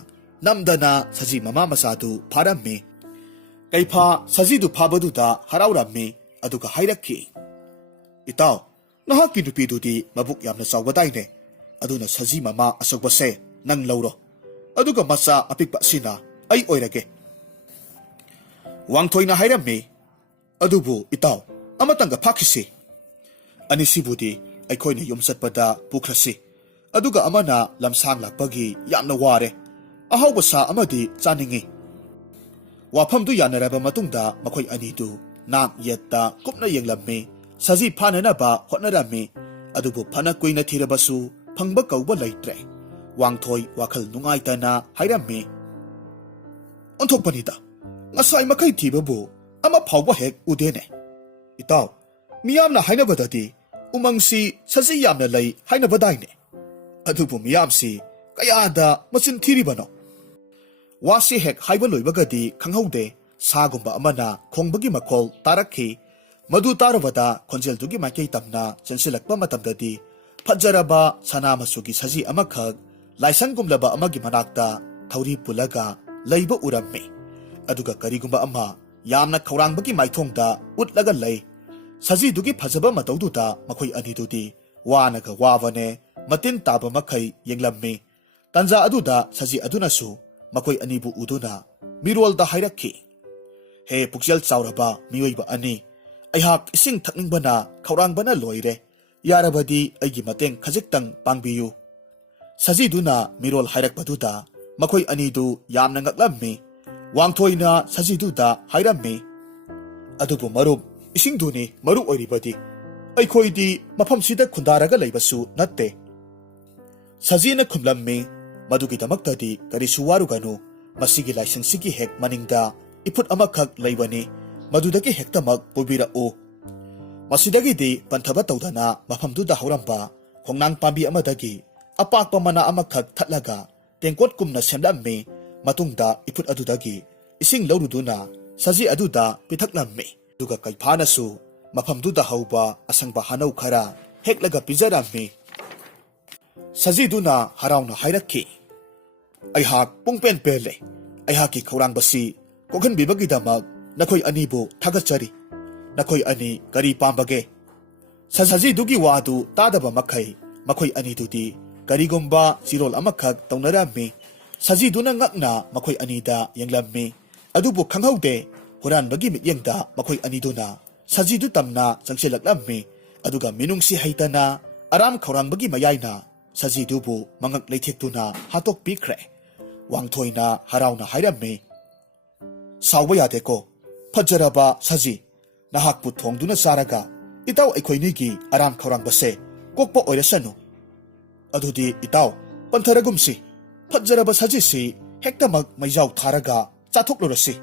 ꯅꯝꯗꯅ ꯁꯖꯤ ꯃꯃꯥ ꯃꯆꯥꯗꯨ ꯐꯥꯔꯝꯃꯤ ꯀꯩꯐꯥ ꯁꯖꯤꯗꯨ ꯐꯥꯕꯗꯨꯗ ꯍꯔꯥꯎꯔꯝꯃꯤ ꯑꯗꯨꯒ ꯍꯥꯏꯔꯛꯈꯤ ꯏꯇꯥꯎ ꯅꯍꯥꯛꯀꯤ ꯅꯨꯄꯤꯗꯨꯗꯤ ꯃꯕꯨꯛ ꯌꯥꯝꯅ ꯆꯥꯎꯕꯗꯥꯏꯅꯦ ꯑꯗꯨꯅ ꯁꯖꯤ ꯃꯃꯥ ꯑꯆꯧꯕꯁꯦ ꯅꯪ ꯂꯧꯔꯣ ꯑꯗꯨꯒ ꯃꯆꯥ ꯑꯄꯤꯛꯄ ꯑꯁꯤꯅ ꯑꯩ ꯑꯣꯏꯔꯒꯦ ꯋꯥꯡꯊꯣꯏꯅ ꯍꯥꯏꯔꯝꯃꯤ ꯑꯗꯨꯕꯨ ꯏꯇꯥꯎ ꯑꯃꯇꯪꯒ ꯐꯥꯈꯤꯁꯤ ꯑꯅꯤꯁꯤꯕꯨꯗꯤ ꯑꯩꯈꯣꯏꯅ ꯌꯨꯝ ꯆꯠꯄꯗ ꯄꯨꯈ꯭ꯔꯁꯤ ꯑꯗꯨꯒ ꯑꯃꯅ ꯂꯝꯁꯥꯡ ꯂꯥꯛꯄꯒꯤ ꯌꯥꯝꯅ ꯋꯥꯔꯦ ꯑꯍꯥꯎꯕ ꯁꯥ ꯑꯃꯗꯤ ꯆꯥꯅꯤꯡꯉꯤ ꯋꯥꯐꯝꯗꯨ ꯌꯥꯅꯔꯕ ꯃꯇꯨꯡꯗ ꯃꯈꯣꯏ ꯑꯅꯤꯗꯨ ꯅꯥꯛ ꯌꯦꯠꯇ ꯀꯨꯞꯅ ꯌꯦꯡꯂꯝꯃꯤ ꯁꯖꯤ ꯐꯥꯅꯅꯕ ꯍꯣꯠꯅꯔꯝꯃꯤ ꯑꯗꯨꯕꯨ ꯐꯅ ꯀꯨꯏꯅ ꯊꯤꯔꯕꯁꯨ ꯐꯪꯕ ꯀꯧꯕ ꯂꯩꯇ꯭ꯔꯦ ꯋꯥꯡꯊꯣꯏ ꯋꯥꯈꯜ ꯅꯨꯡꯉꯥꯏꯇꯅ ꯍꯥꯏꯔꯝꯃꯤ ꯑꯣꯟꯊꯣꯛꯄꯅꯤꯗ ꯉꯁꯥꯏ ꯃꯈꯩ ꯊꯤꯕꯕꯨ ꯑꯃ ꯐꯥꯎꯕ ꯍꯦꯛ ꯎꯗꯦꯅꯦ ꯏꯇꯥꯎ ꯃꯤꯌꯥꯝꯅ ꯍꯥꯏꯅꯕꯗꯗꯤ ꯎꯃꯪꯁꯤ ꯁꯖꯤ ꯌꯥꯝꯅ ꯂꯩ ꯍꯥꯏꯅꯕꯗꯥꯏꯅꯦ ꯑꯗꯨꯕꯨ ꯃꯤꯌꯥꯝꯁꯤ ꯀꯌꯥꯗ ꯃꯆꯤꯟ ꯊꯤꯔꯤꯕꯅꯣ ꯋꯥꯁꯤ ꯍꯦꯛ ꯍꯥꯏꯕ ꯂꯣꯏꯕꯒꯗꯤ ꯈꯪꯍꯧꯗꯦ ꯁꯥꯒꯨꯝꯕ ꯑꯃꯅ ꯈꯣꯡꯕꯒꯤ ꯃꯈꯣꯜ ꯇꯥꯔꯛꯈꯤ ꯃꯗꯨ ꯇꯥꯔꯨꯕꯗ ꯈꯣꯟꯖꯦꯜꯗꯨꯒꯤ ꯃꯥꯏꯀꯩ ꯇꯝꯅ ꯆꯦꯟꯁꯤꯜꯂꯛꯄ ꯃꯇꯝꯗꯗꯤ ꯐꯖꯔꯕ ꯁꯅꯥ ꯃꯆꯨꯒꯤ ꯁꯖꯤ ꯑꯃꯈꯛ ꯂꯥꯏꯁꯪꯒꯨꯝꯂꯕ ꯑꯃꯒꯤ ꯃꯅꯥꯛꯇ ꯊꯧꯔꯤ ꯄꯨꯜꯂꯒ ꯂꯩꯕ ꯎꯔꯝꯃꯤ ꯑꯗꯨꯒ ꯀꯔꯤꯒꯨꯝꯕ ꯑꯃ ꯌꯥꯝꯅ ꯈꯧꯔꯥꯡꯕꯒꯤ ꯃꯥꯏꯊꯣꯡꯗ ꯎꯠꯂꯒ ꯂꯩ ꯁꯖꯤꯗꯨꯒꯤ ꯐꯖꯕ ꯃꯇꯧꯗꯨꯗ ꯃꯈꯣꯏ ꯑꯅꯤꯗꯨꯗꯤ ꯋꯥꯅꯒ ꯋꯥꯕꯅꯦ ꯃꯇꯤꯟ ꯇꯥꯕ ꯃꯈꯩ ꯌꯦꯡꯂꯝꯃꯤ ꯇꯟꯖꯥ ꯑꯗꯨꯗ ꯁꯖꯤ ꯑꯗꯨꯅꯁꯨ ꯃꯈꯣꯏ ꯑꯅꯤꯕꯨ ꯎꯗꯨꯅ ꯃꯤꯔꯣꯜꯗ ꯍꯥꯏꯔꯛꯈꯤ ꯍꯦ ꯄꯨꯛꯆꯦꯜ ꯆꯥꯎꯔꯕ ꯃꯤꯑꯣꯏꯕ ꯑꯅꯤ ꯑꯩꯍꯥꯛ ꯏꯁꯤꯡ ꯊꯛꯅꯤꯡꯕꯅ ꯈꯧꯔꯥꯡꯕꯅ ꯂꯣꯏꯔꯦ ꯌꯥꯔꯕꯗꯤ ꯑꯩꯒꯤ ꯃꯇꯦꯡ ꯈꯖꯤꯛꯇꯪ ꯄꯥꯡꯕꯤꯌꯨ ꯁꯖꯤꯗꯨꯅ ꯃꯤꯔꯣꯜ ꯍꯥꯏꯔꯛꯄꯗꯨꯗ ꯃꯈꯣꯏ ꯑꯅꯤꯗꯨ ꯌꯥꯝꯅ ꯉꯛꯂꯝꯃꯤ ꯋꯥꯡꯊꯣꯏꯅ ꯁꯖꯤꯗꯨꯗ ꯍꯥꯏꯔꯝꯃꯤ ꯑꯗꯨꯕꯨ ꯃꯔꯨꯞ ꯏꯁꯤꯡꯗꯨꯅꯤ ꯃꯔꯨ ꯑꯣꯏꯔꯤꯕꯗꯤ ꯑꯩꯈꯣꯏꯗꯤ ꯃꯐꯝꯁꯤꯗ ꯈꯨꯟꯗꯥꯔꯒ ꯂꯩꯕꯁꯨ ꯅꯠꯇꯦ ꯁꯖꯤꯅ ꯈꯨꯝꯂꯝꯃꯤ ꯃꯗꯨꯒꯤꯗꯃꯛꯇꯗꯤ ꯀꯔꯤꯁꯨ ꯋꯥꯔꯨꯒꯅꯨ ꯃꯁꯤꯒꯤ ꯂꯥꯏꯁꯪꯁꯤꯒꯤ ꯍꯦꯛ ꯃꯅꯤꯡꯗ ꯏꯐꯨꯠ ꯑꯃꯈꯛ ꯂꯩꯕꯅꯤ ꯃꯗꯨꯗꯒꯤ ꯍꯦꯛꯇꯃꯛ ꯄꯨꯕꯤꯔꯛꯎ ꯃꯁꯤꯗꯒꯤꯗꯤ ꯄꯟꯊꯕ ꯇꯧꯗꯅ ꯃꯐꯝꯗꯨꯗ ꯍꯧꯔꯝꯕ ꯈꯣꯡꯅꯥꯡ ꯄꯥꯝꯕꯤ ꯑꯃꯗꯒꯤ ꯑꯄꯥꯛꯄ ꯃꯅꯥ ꯑꯃꯈꯛ ꯊꯠꯂꯒ ꯇꯦꯡꯀꯣꯠꯀꯨꯝꯅ ꯁꯦꯝꯂꯝꯃꯤ ꯃꯇꯨꯡꯗ ꯏꯐꯨꯠ ꯑꯗꯨꯗꯒꯤ ꯏꯁꯤꯡ ꯂꯧꯔꯨꯗꯨꯅ ꯁꯖꯤ ꯑꯗꯨꯗ ꯄꯤꯊꯛꯂꯝꯃꯤ ꯑꯗꯨꯒ ꯀꯩꯐꯥꯅꯁꯨ ꯃꯐꯝꯗꯨꯗ ꯍꯧꯕ ꯑꯁꯪꯕ ꯍꯅꯧ ꯈꯔ ꯍꯦꯛꯂꯒ ꯄꯤꯖꯔꯝꯃꯤ ꯁꯖꯤꯗꯨꯅ ꯍꯔꯥꯎꯅ ꯍꯥꯏꯔꯛꯈꯤ ꯑꯩꯍꯥꯛ ꯄꯨꯡꯄꯦꯟ ꯄꯦꯜꯂꯦ ꯑꯩꯍꯥꯛꯀꯤ ꯈꯧꯔꯥꯡꯕꯁꯤ ꯀꯣꯛꯍꯟꯕꯤꯕꯒꯤꯗꯃꯛ ꯅꯈꯣꯏ ꯑꯅꯤꯕꯨ ꯊꯥꯒꯠꯆꯔꯤ ꯅꯈꯣꯏ ꯑꯅꯤ ꯀꯔꯤ ꯄꯥꯝꯕꯒꯦ ꯁꯖꯤꯗꯨꯒꯤ ꯋꯥꯗꯨ ꯇꯥꯗꯕ ꯃꯈꯩ ꯃꯈꯣꯏ ꯑꯅꯤꯗꯨꯗꯤ ꯀꯔꯤꯒꯨꯝꯕ ꯆꯤꯔꯣꯜ ꯑꯃꯈꯛ ꯇꯧꯅꯔꯝꯃꯤ ꯁꯖꯤꯗꯨꯅ ꯉꯛꯅ ꯃꯈꯣꯏ ꯑꯅꯤꯗ ꯌꯦꯡꯂꯝꯃꯤ ꯑꯗꯨꯕꯨ ꯈꯪꯍꯧꯗꯦ ꯍꯨꯔꯥꯟꯕꯒꯤ ꯃꯤꯠꯌꯦꯡꯗ ꯃꯈꯣꯏ ꯑꯅꯤꯗꯨꯅ ꯁꯖꯤꯗꯨ ꯇꯝꯅ ꯆꯪꯁꯤꯜꯂꯛꯂꯝꯃꯤ ꯑꯗꯨꯒ ꯃꯤꯅꯨꯡꯁꯤ ꯍꯩꯇꯅ ꯑꯔꯥꯝ ꯈꯧꯔꯥꯡꯕꯒꯤ ꯃꯌꯥꯏꯅ ꯁꯖꯤꯗꯨꯕꯨ ꯃꯉꯛ ꯂꯩꯊꯦꯛꯇꯨꯅ ꯍꯥꯠꯇꯣꯛꯄꯤꯈ꯭ꯔꯦ ꯋꯥꯡꯊꯣꯏꯅ ꯍꯔꯥꯎꯅ ꯍꯥꯏꯔꯝꯃꯤ ꯁꯥꯎꯕ ꯌꯥꯗꯦꯀꯣ ꯐꯖꯔꯕ ꯁꯖꯤ ꯅꯍꯥꯛꯄꯨ ꯊꯣꯡꯗꯨꯅ ꯆꯥꯔꯒ ꯏꯇꯥꯎ ꯑꯩꯈꯣꯏꯅꯤꯒꯤ ꯑꯔꯥꯝ ꯈꯧꯔꯥꯡꯕꯁꯦ ꯀꯣꯛꯄ ꯑꯣꯏꯔꯁꯅꯨ ꯑꯗꯨꯗꯤ ꯏꯇꯥꯎ ꯄꯟꯊꯔꯒꯨꯝꯁꯤ ꯐꯖꯔꯕ ꯁꯖꯤꯁꯤ ꯍꯦꯛꯇꯃꯛ ꯃꯩꯖꯥꯎ ꯊꯥꯔꯒ ꯆꯥꯊꯣꯛꯂꯨꯔꯁꯤ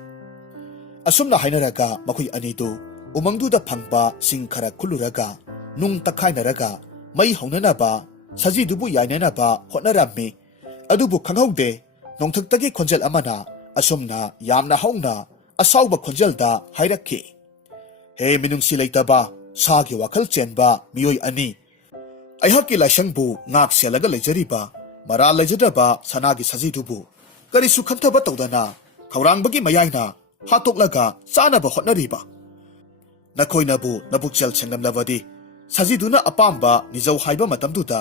ꯑꯁꯨꯝꯅ ꯍꯥꯏꯅꯔꯒ ꯃꯈꯣꯏ ꯑꯅꯤꯗꯨ ꯎꯃꯪꯗꯨꯗ ꯐꯪꯕ ꯁꯤꯡ ꯈꯔ ꯈꯨꯜꯂꯨꯔꯒ ꯅꯨꯡ ꯇꯛꯈꯥꯏꯅꯔꯒ ꯃꯩ ꯍꯧꯅꯅꯕ ꯁꯖꯤꯗꯨꯕꯨ ꯌꯥꯏꯅꯅꯕ ꯍꯣꯠꯅꯔꯝꯃꯤ ꯑꯗꯨꯕꯨ ꯈꯪꯍꯧꯗꯦ ꯅꯣꯡꯊꯛꯇꯒꯤ ꯈꯣꯟꯖꯦꯜ ꯑꯃꯅ ꯑꯁꯨꯝꯅ ꯌꯥꯝꯅ ꯍꯧꯅ ꯑꯁꯥꯎꯕ ꯈꯣꯟꯖꯦꯜꯗ ꯍꯥꯏꯔꯛꯈꯤ ꯍꯦ ꯃꯤꯅꯨꯡꯁꯤ ꯂꯩꯇꯕ ꯁꯥꯒꯤ ꯋꯥꯈꯜ ꯆꯦꯟꯕ ꯃꯤꯑꯣꯏ ꯑꯅꯤ ꯑꯩꯍꯥꯛꯀꯤ ꯂꯥꯏꯁꯪꯕꯨ ꯉꯥꯛ ꯁꯦꯜꯂꯒ ꯂꯩꯖꯔꯤꯕ ꯃꯔꯥꯜ ꯂꯩꯖꯗ꯭ꯔꯕ ꯁꯅꯥꯒꯤ ꯁꯖꯤꯗꯨꯕꯨ ꯀꯔꯤꯁꯨ ꯈꯟꯊꯕ ꯇꯧꯗꯅ ꯈꯧꯔꯥꯡꯕꯒꯤ ꯃꯌꯥꯏꯅ ꯍꯥꯠꯇꯣꯛꯂꯒ ꯆꯥꯅꯕ ꯍꯣꯠꯅꯔꯤꯕ ꯅꯈꯣꯏꯅꯕꯨ ꯅꯕꯨꯛꯆꯦꯜ ꯁꯦꯡꯂꯝꯂꯕꯗꯤ ꯁꯖꯤꯗꯨꯅ ꯑꯄꯥꯝꯕ ꯅꯤꯖꯧ ꯍꯥꯏꯕ ꯃꯇꯝꯗꯨꯗ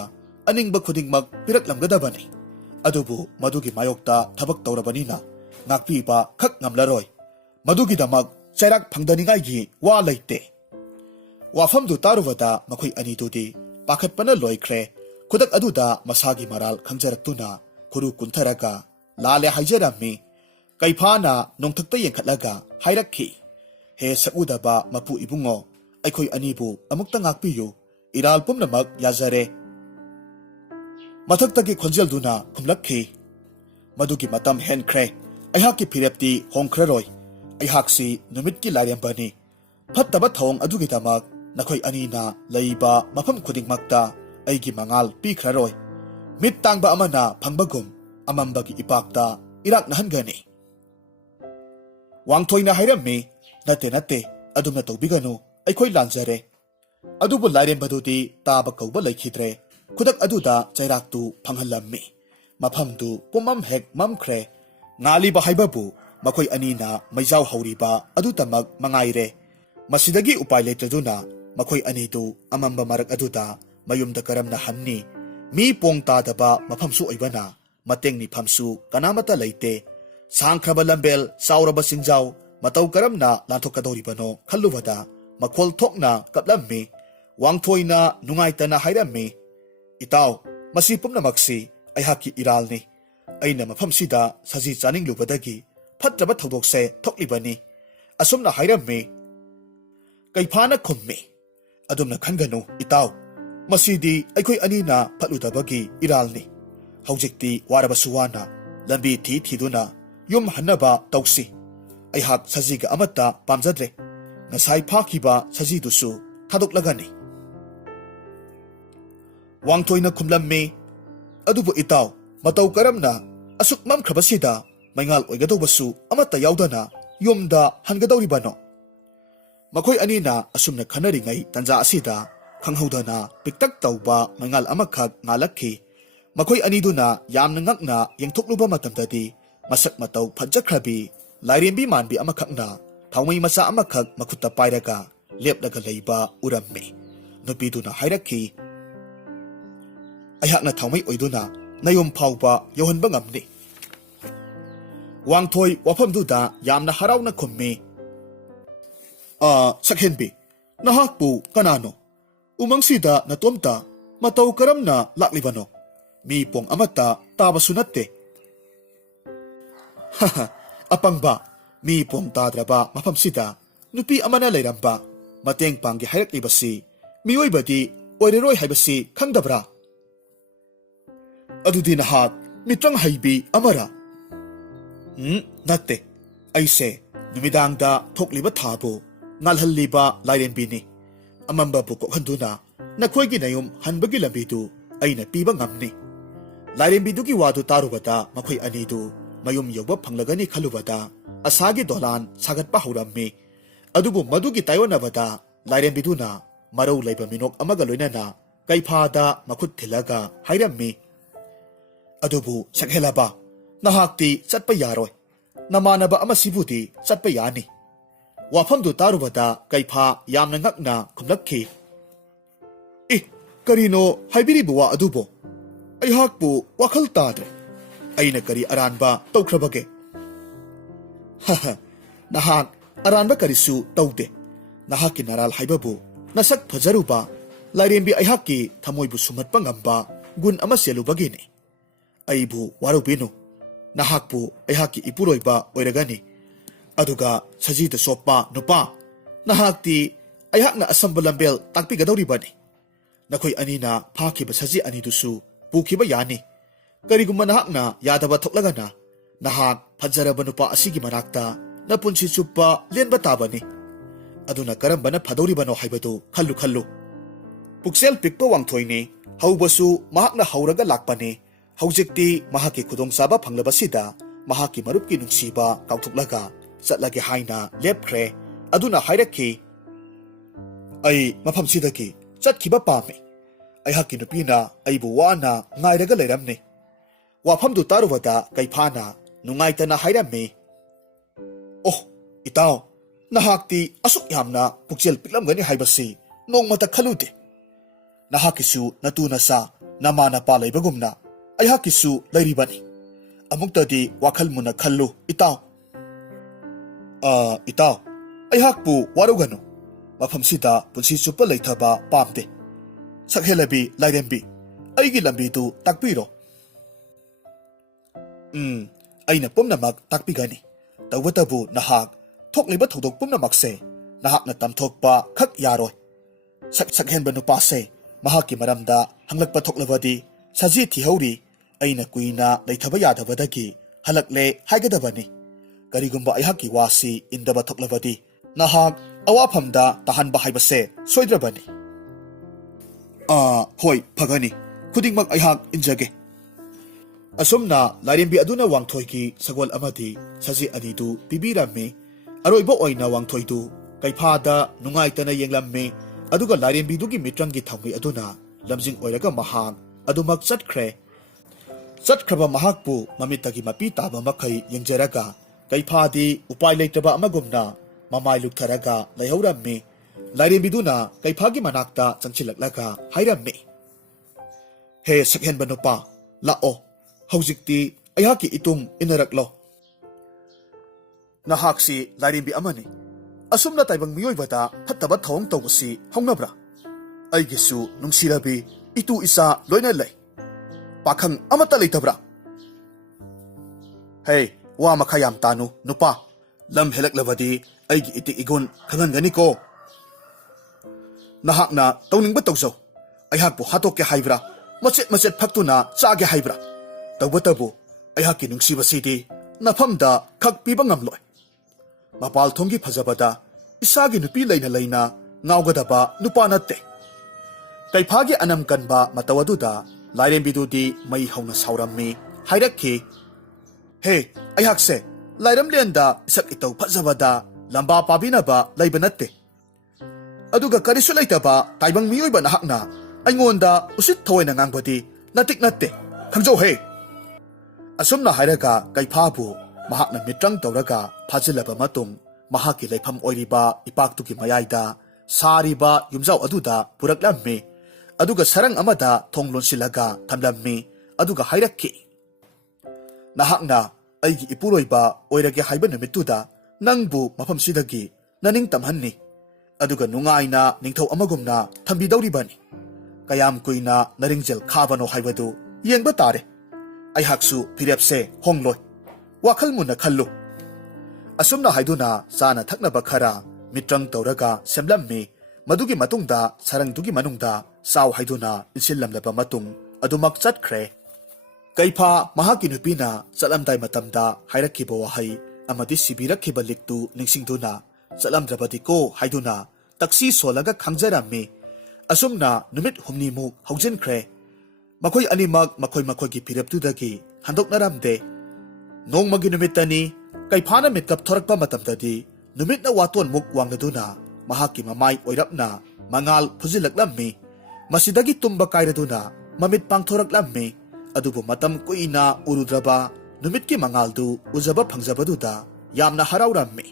ꯑꯅꯤꯡꯕ ꯈꯨꯗꯤꯡꯃꯛ ꯄꯤꯔꯛꯂꯝꯒꯗꯕꯅꯤ ꯑꯗꯨꯕꯨ ꯃꯗꯨꯒꯤ ꯃꯥꯌꯣꯛꯇ ꯊꯕꯛ ꯇꯧꯔꯕꯅꯤꯅ ꯉꯥꯛꯄꯤꯕ ꯈꯛ ꯉꯝꯂꯔꯣꯏ ꯃꯗꯨꯒꯤꯗꯃꯛ ꯆꯩꯔꯥꯛ ꯐꯪꯗꯅꯤꯡꯉꯥꯏꯒꯤ ꯋꯥ ꯂꯩꯇꯦ ꯋꯥꯐꯝꯗꯨ ꯇꯥꯔꯨꯕꯗ ꯃꯈꯣꯏ ꯑꯅꯤꯗꯨꯗꯤ ꯄꯥꯈꯠꯄꯅ ꯂꯣꯏꯈ꯭ꯔꯦ ꯈꯨꯗꯛ ꯑꯗꯨꯗ ꯃꯁꯥꯒꯤ ꯃꯔꯥꯜ ꯈꯪꯖꯔꯛꯇꯨꯅ ꯈꯨꯔꯨ ꯀꯨꯟꯊꯔꯒ ꯂꯥꯜꯂꯦ ꯍꯥꯏꯖꯔꯝꯃꯤ ꯀꯩꯐꯥꯅ ꯅꯣꯡꯊꯛꯇ ꯌꯦꯡꯈꯠꯂꯒ ꯍꯥꯏꯔꯛꯈꯤ ꯍꯦ ꯁꯛꯎꯗꯕ ꯃꯄꯨ ꯏꯕꯨꯡꯉꯣ ꯑꯩꯈꯣꯏ ꯑꯅꯤꯕꯨ ꯑꯃꯨꯛꯇ ꯉꯥꯛꯄꯤꯌꯨ iral pumnamak yazare. Mathaktagi khonjelduna khumlakhi. Madugi matam henkre. Aihakki phirepti hongkhraroi. Aihaksi numitki lairembani. Phattaba thawng adugidamak nakhoi anina leiba mafam khudingmakta aigi mangal pikhraroi. Mit tangba amana phangbagum amambagi ipakta irak nahangani. Wangthoina hairammi nate adumna tawbiganu aikhoi lanjare. Adubu lairembadudi taba kauba laikhidre. Kudak aduda chairaktu phanghalammi. Mafamdu pumam hek mamkhre. Ngaliba haibabu makhoi anina maijau hauriba adutamak mangaire. Masidagi upai letraduna makhoi anidu amamba marak aduda mayumda karamna hanni. Mi pong tadaba mafamsu oibana matengni phamsu kanamata leite. Sangkraba lambel sauraba singjau matau karamna lanthokadoribano khallubada makhol thokna kaplammi. Wangthoina nungaitana hairammi. Itaw, masi pumnamaksi aihaki iralni. Aina mafamsida saji chaninglubadagi phatraba thodokse thoklibani. Asumna hairammi. Kaifana khummi. Adumna khanganu itaw. Masidi aikhoi anina phaludabagi iralni. Haujikti warabasuwana lambi thiduna yum hannaba tausi. Aihak sajiga amata pamjadre. Ngasai phakiba sajidusu thadoklagani. Wangthoina khumlammi. Adubu itaw matau karamna asuk mamkhrabasida maingal oigadobasu amata yaudana yumda hangadoribano. Makhoi anina asumna khanaringai tanja asida khanghaudana piktak tauba maingal amakhak ngalakhi. Makhoi aniduna yamna ngakna yengthokluba matamdadi masak matau phajjakhrabi lairembi manbi amakhakna thawmai macha amakhak makhutta pairaga leplaga leiba urammi. Nupiduna hairakhi. Aihakna thawmai oiduna nayom phawba yohanba ngamni. Wangthoi wafamduda yamna harawna khummi. Sakhenbi, nahakpu kanano? Umangsida natomta matau karamna laklibano. Mi pong amata tabasunatte. Haha, apangba, mi pong tadraba mafamsida nupi amana lairamba mateng panggi hairakibasi mioibadi oireroi haibasi khangdabra. Adudi nahak mitrang haibi amara. Natte, aise numidangda thokliba thabu ngalhalliba lairembini. Amamba bu kokhanduna nakhoigi nayum hanbagi lambidu aina piba ngamni. Lairembidugi wadu tarubata makhoi anidu mayum yoba phanglagani khalubata asagi dolan sagatpa haurammi. Adubu madugi tayonabada lairembiduna marau laiba minok amaga loinana kaiphada makhut thilaga hairammi. Adubu sakhelaba nahakti chatpa yaroi. Namanaba amasibudi chatpa yani. Wafamdu tarubada kaipa yamna ngakna khumlakhi. Karino haibiribuwa adubo. Aihakpu wakhal tadre. Aina kari aranba tawkrabage. Haha, nahak aranba karisu tawde. Nahaki naral haibabu nasak fajaruba lairembi aihaki thamoibu sumatpa ngamba gun ama selubagini. Aibu warubinu. Nahakpu aihaki ipuroiba oiragani. Aduga sajida sopa nupa. Nahakti aihakna asamba lambel takpigadoribani. Nakhoi anina phakiba saji anidusu pukiba yani. Karigumma nahakna yadaba thoklagana nahak phajaraba nupa asigi manakta napunsi chuppa lenba tabani. Aduna karambana phadoribano haibadu khallu. Puksel pikpa wangthoini haubasu mahakna hauraga lakpani. Haujikti mahaki khudong saba phanglabasida mahaki marupki nungsiba kauthuklaga chatlage haina lepkhre. Aduna hairakhi. Ai mafamsidaki chatkiba pami. Aihaki nupina aibu wana ngairaga leiramni. Wafamdu tarubada kaifana nungaitana hairammi. Oh, itaw, nahakti asuk yamna puksel piklamgani haibasi nongmata khalude. Nahakisu natuna sa namana palaibagumna aihakisu lairibani. Amuktadi wakhal muna khallu itaw. Itaw, aihakpu waruganu. Mafamsida punsi chupa leithaba pamde. Sakhelabi lairembi aigi lambidu takpiro. Aina pumnamak takpigani. Tawatabu nahak thokliba thodok pumnamakse nahakna tamthokpa khak yaroi. Sakhenba nupase ꯃꯍꯥꯛꯀꯤ ꯃꯔꯝꯗ ꯍꯪꯂꯛꯄ ꯊꯣꯛꯂꯕꯗꯤ ꯁꯖꯤ ꯊꯤꯍꯧꯔꯤ ꯑꯩꯅ ꯀꯨꯏꯅ ꯂꯩꯊꯕ ꯌꯥꯗꯕꯗꯒꯤ ꯍꯜꯂꯛꯂꯦ ꯍꯥꯏꯒꯗꯕꯅꯤ ꯀꯔꯤꯒꯨꯝꯕ ꯑꯩꯍꯥꯛꯀꯤ ꯋꯥꯁꯤ ꯏꯟꯗꯕ ꯊꯣꯛꯂꯕꯗꯤ ꯅꯍꯥꯛ ꯑꯋꯥꯐꯝꯗ ꯇꯥꯍꯟꯕ ꯍꯥꯏꯕꯁꯦ ꯁꯣꯏꯗ꯭ꯔꯕꯅꯤ ꯍꯣꯏ ꯐꯒꯅꯤ ꯈꯨꯗꯤꯡꯃꯛ ꯑꯩꯍꯥꯛ ꯏꯟꯖꯒꯦ ꯑꯁꯨꯝꯅ ꯂꯥꯏꯔꯦꯝꯕꯤ ꯑꯗꯨꯅ ꯋꯥꯡꯊꯣꯏꯒꯤ ꯁꯒꯣꯜ ꯑꯃꯗꯤ ꯁꯖꯤ ꯑꯅꯤꯗꯨ ꯄꯤꯕꯤꯔꯝꯃꯤ ꯑꯔꯣꯏꯕ ꯑꯣꯏꯅ ꯋꯥꯡꯊꯣꯏꯗꯨ ꯀꯩꯐꯥꯗ ꯅꯨꯡꯉꯥꯏꯇꯅ ꯌꯦꯡꯂꯝꯃꯤ ꯑꯗꯨꯒ ꯂꯥꯏꯔꯦꯝꯕꯤꯗꯨꯒꯤ ꯃꯤꯇ꯭ꯔꯪꯒꯤ ꯊꯧꯃꯤ ꯑꯗꯨꯅ ꯂꯝꯖꯤꯡ ꯑꯣꯏꯔꯒ ꯃꯍꯥꯛ ꯑꯗꯨꯃꯛ ꯆꯠꯈ꯭ꯔꯦ ꯆꯠꯈ꯭ꯔꯕ ꯃꯍꯥꯛꯄꯨ ꯃꯃꯤꯠꯇꯒꯤ ꯃꯄꯤ ꯇꯥꯕ ꯃꯈꯩ ꯌꯦꯡꯖꯔꯒ ꯀꯩꯐꯥꯗꯤ ꯎꯄꯥꯏ ꯂꯩꯇꯕ ꯑꯃꯒꯨꯝꯅ ꯃꯃꯥꯏ ꯂꯨꯛꯊꯔꯒ ꯂꯩꯍꯧꯔꯝꯃꯤ ꯂꯥꯏꯔꯦꯝꯕꯤꯗꯨꯅ ꯀꯩꯐꯥꯒꯤ ꯃꯅꯥꯛꯇ ꯆꯪꯁꯤꯜꯂꯛꯂꯒ ꯍꯥꯏꯔꯝꯃꯤ ꯍꯦ ꯁꯛꯍꯦꯟꯕ ꯅꯨꯄꯥ ꯂꯥꯛꯑꯣ ꯍꯧꯖꯤꯛꯇꯤ ꯑꯩꯍꯥꯛꯀꯤ ꯏꯇꯨꯡ ꯏꯟꯅꯔꯛꯂꯣ ꯅꯍꯥꯛꯁꯤ ꯂꯥꯏꯔꯦꯝꯕꯤ ꯑꯃꯅꯤ ꯑꯁꯨꯝꯅ ꯇꯥꯏꯕꯪ ꯃꯤꯑꯣꯏꯕꯗ ꯐꯠꯇꯕ ꯊꯧꯑꯣꯡ ꯇꯧꯕꯁꯤ ꯍꯧꯅꯕ꯭ꯔꯥ ꯑꯩꯒꯤꯁꯨ ꯅꯨꯡꯁꯤꯔꯕꯤ ꯏꯇꯨ ꯏꯆꯥ ꯂꯣꯏꯅ ꯂꯩ ꯄꯥꯈꯪ ꯑꯃꯠꯇ ꯂꯩꯇꯕ꯭ꯔꯥ ꯍꯦ ꯋꯥ ꯃꯈꯥ ꯌꯥꯝ ꯇꯥꯅꯨ ꯅꯨꯄꯥ ꯂꯝ ꯍꯦꯜꯂꯛꯂꯕꯗꯤ ꯑꯩꯒꯤ ꯏꯇꯤꯛ ꯏꯒꯨꯟ ꯈꯪꯍꯟꯒꯅꯤꯀꯣ ꯅꯍꯥꯛꯅ ꯇꯧꯅꯤꯡꯕ ꯇꯧꯖꯧ ꯑꯩꯍꯥꯛꯄꯨ ꯍꯥꯠꯇꯣꯛꯀꯦ ꯍꯥꯏꯕ꯭ꯔꯥ ꯃꯆꯦꯠ ꯃꯆꯦꯠ ꯐꯛꯇꯨꯅ ꯆꯥꯒꯦ ꯍꯥꯏꯕ꯭ꯔꯥ ꯇꯧꯕꯇꯕꯨ ꯑꯩꯍꯥꯛꯀꯤ ꯅꯨꯡꯁꯤꯕꯁꯤꯗꯤ ꯅꯐꯝꯗ ꯈꯛ ꯄꯤꯕ ꯉꯝꯂꯣꯏ ꯃꯄꯥꯜ ꯊꯣꯡꯒꯤ ꯐꯖꯕꯗ ꯏꯁꯥꯒꯤ ꯅꯨꯄꯤ ꯂꯩꯅ ꯂꯩꯅ ꯉꯥꯎꯒꯗꯕ ꯅꯨꯄꯥ ꯅꯠꯇꯦ ꯀꯩꯐꯥꯒꯤ ꯑꯅꯝ ꯀꯟꯕ ꯃꯇꯧ ꯑꯗꯨꯗ ꯂꯥꯏꯔꯦꯝꯕꯤꯗꯨꯗꯤ ꯃꯩ ꯍꯧꯅ ꯁꯥꯎꯔꯝꯃꯤ ꯍꯥꯏꯔꯛꯈꯤ ꯍꯦ ꯑꯩꯍꯥꯛꯁꯦ ꯂꯥꯏꯔꯝꯂꯦꯟꯗ ꯏꯁꯛ ꯏꯇꯧ ꯐꯖꯕꯗ ꯂꯝꯕꯥ ꯄꯥꯕꯤꯅꯕ ꯂꯩꯕ ꯅꯠꯇꯦ ꯑꯗꯨꯒ ꯀꯔꯤꯁꯨ ꯂꯩꯇꯕ ꯇꯥꯏꯕꯪ ꯃꯤꯑꯣꯏꯕ ꯅꯍꯥꯛꯅ ꯑꯩꯉꯣꯟꯗ ꯎꯁꯤꯠ ꯊꯑꯣꯏꯅ ꯉꯥꯡꯕꯗꯤ ꯅꯇꯤꯛ ꯅꯠꯇꯦ ꯈꯪꯖꯧꯍꯦ ꯑꯁꯨꯝꯅ ꯍꯥꯏꯔꯒ ꯀꯩꯐꯥꯕꯨ ꯃꯍꯥꯛꯅ ꯃꯤꯇ꯭ꯔꯪ ꯇꯧꯔꯒ ꯐꯥꯖꯤꯜꯂꯕ ꯃꯇꯨꯡ ꯃꯍꯥꯛꯀꯤ ꯂꯩꯐꯝ ꯑꯣꯏꯔꯤꯕ ꯏꯄꯥꯛꯇꯨꯒꯤ ꯃꯌꯥꯏꯗ ꯁꯥꯔꯤꯕ ꯌꯨꯝꯖꯥꯎ ꯑꯗꯨꯗ ꯄꯨꯔꯛꯂꯝꯃꯤ ꯑꯗꯨꯒ ꯁꯔꯪ ꯑꯃꯗ ꯊꯣꯡ ꯂꯣꯟꯁꯤꯜꯂꯒ ꯊꯝꯂꯝꯃꯤ ꯑꯗꯨꯒ ꯍꯥꯏꯔꯛꯈꯤ ꯅꯍꯥꯛꯅ ꯑꯩꯒꯤ ꯏꯄꯨꯔꯣꯏꯕ ꯑꯣꯏꯔꯒꯦ ꯍꯥꯏꯕ ꯅꯨꯃꯤꯠꯇꯨꯗ ꯅꯪꯕꯨ ꯃꯐꯝꯁꯤꯗꯒꯤ ꯅꯅꯤꯡ ꯇꯝꯍꯟꯅꯤ ꯑꯗꯨꯒ ꯅꯨꯡꯉꯥꯏꯅ ꯅꯤꯡꯊꯧ ꯑꯃꯒꯨꯝꯅ ꯊꯝꯕꯤꯗꯧꯔꯤꯕꯅꯤ ꯀꯌꯥꯝ ꯀꯨꯏꯅ ꯅꯔꯤꯡꯖꯦꯜ ꯈꯥꯕꯅꯣ ꯍꯥꯏꯕꯗꯨ ꯌꯦꯡꯕ ꯇꯥꯔꯦ ꯑꯩꯍꯥꯛꯁꯨ ꯐꯤꯔꯦꯞꯁꯦ ꯍꯣꯡꯂꯣꯏ ꯋꯥꯈꯜ ꯃꯨꯟꯅ ꯈꯜꯂꯨ ꯑꯁꯨꯝꯅ ꯍꯥꯏꯗꯨꯅ ꯆꯥꯅ ꯊꯛꯅꯕ ꯈꯔ ꯃꯤꯇ꯭ꯔꯪ ꯇꯧꯔꯒ ꯁꯦꯝꯂꯝꯃꯤ ꯃꯗꯨꯒꯤ ꯃꯇꯨꯡꯗ ꯁꯔꯪꯗꯨꯒꯤ ꯃꯅꯨꯡꯗ ꯆꯥꯎ ꯍꯥꯏꯗꯨꯅ ꯏꯟꯁꯤꯜꯂꯝꯂꯕ ꯃꯇꯨꯡ ꯑꯗꯨꯃꯛ ꯆꯠꯈ꯭ꯔꯦ ꯀꯩꯐꯥ ꯃꯍꯥꯛꯀꯤ ꯅꯨꯄꯤꯅ ꯆꯠꯂꯝꯗꯥꯏ ꯃꯇꯝꯗ ꯍꯥꯏꯔꯛꯈꯤꯕ ꯋꯥꯍꯩ ꯑꯃꯗꯤ ꯁꯤꯕꯤꯔꯛꯈꯤꯕ ꯂꯤꯛꯇꯨ ꯅꯤꯡꯁꯤꯡꯗꯨꯅ ꯆꯠꯂꯝꯗ꯭ꯔꯕꯗꯤꯀꯣ ꯍꯥꯏꯗꯨꯅ ꯇꯛꯁꯤ ꯁꯣꯜꯂꯒ ꯈꯪꯖꯔꯝꯃꯤ ꯑꯁꯨꯝꯅ ꯅꯨꯃꯤꯠ ꯍꯨꯝꯅꯤꯃꯨꯛ ꯍꯧꯖꯤꯟꯈ꯭ꯔꯦ ꯃꯈꯣꯏ ꯑꯅꯤꯃꯛ ꯃꯈꯣꯏꯒꯤ ꯐꯤꯔꯦꯞꯇꯨꯗꯒꯤ ꯍꯟꯗꯣꯛꯅꯔꯝꯗꯦ ꯅꯣꯡꯃꯒꯤ ꯅꯨꯃꯤꯠꯇꯅꯤ ꯀꯩꯐꯥꯅ ꯃꯤꯠꯀꯞ ꯊꯣꯔꯛꯄ ꯃꯇꯝꯗꯗꯤ ꯅꯨꯃꯤꯠꯅ ꯋꯥꯇꯣꯟꯃꯨꯛ ꯋꯥꯡꯂꯗꯨꯅ ꯃꯍꯥꯛꯀꯤ ꯃꯃꯥꯏ ꯑꯣꯏꯔꯞꯅ ꯃꯉꯥꯜ ꯐꯨꯖꯤꯜꯂꯛꯂꯝꯃꯤ ꯃꯁꯤꯗꯒꯤ ꯇꯨꯝꯕ ꯀꯥꯏꯔꯗꯨꯅ ꯃꯃꯤꯠ ꯄꯥꯡꯊꯣꯔꯛꯂꯝꯃꯤ ꯑꯗꯨꯕꯨ ꯃꯇꯝ ꯀꯨꯏꯅ ꯎꯔꯨꯗ꯭ꯔꯕ ꯅꯨꯃꯤꯠꯀꯤ ꯃꯉꯥꯜꯗꯨ ꯎꯖꯕ ꯐꯪꯖꯕꯗꯨꯗ ꯌꯥꯝꯅ ꯍꯔꯥꯎꯔꯝꯃꯤ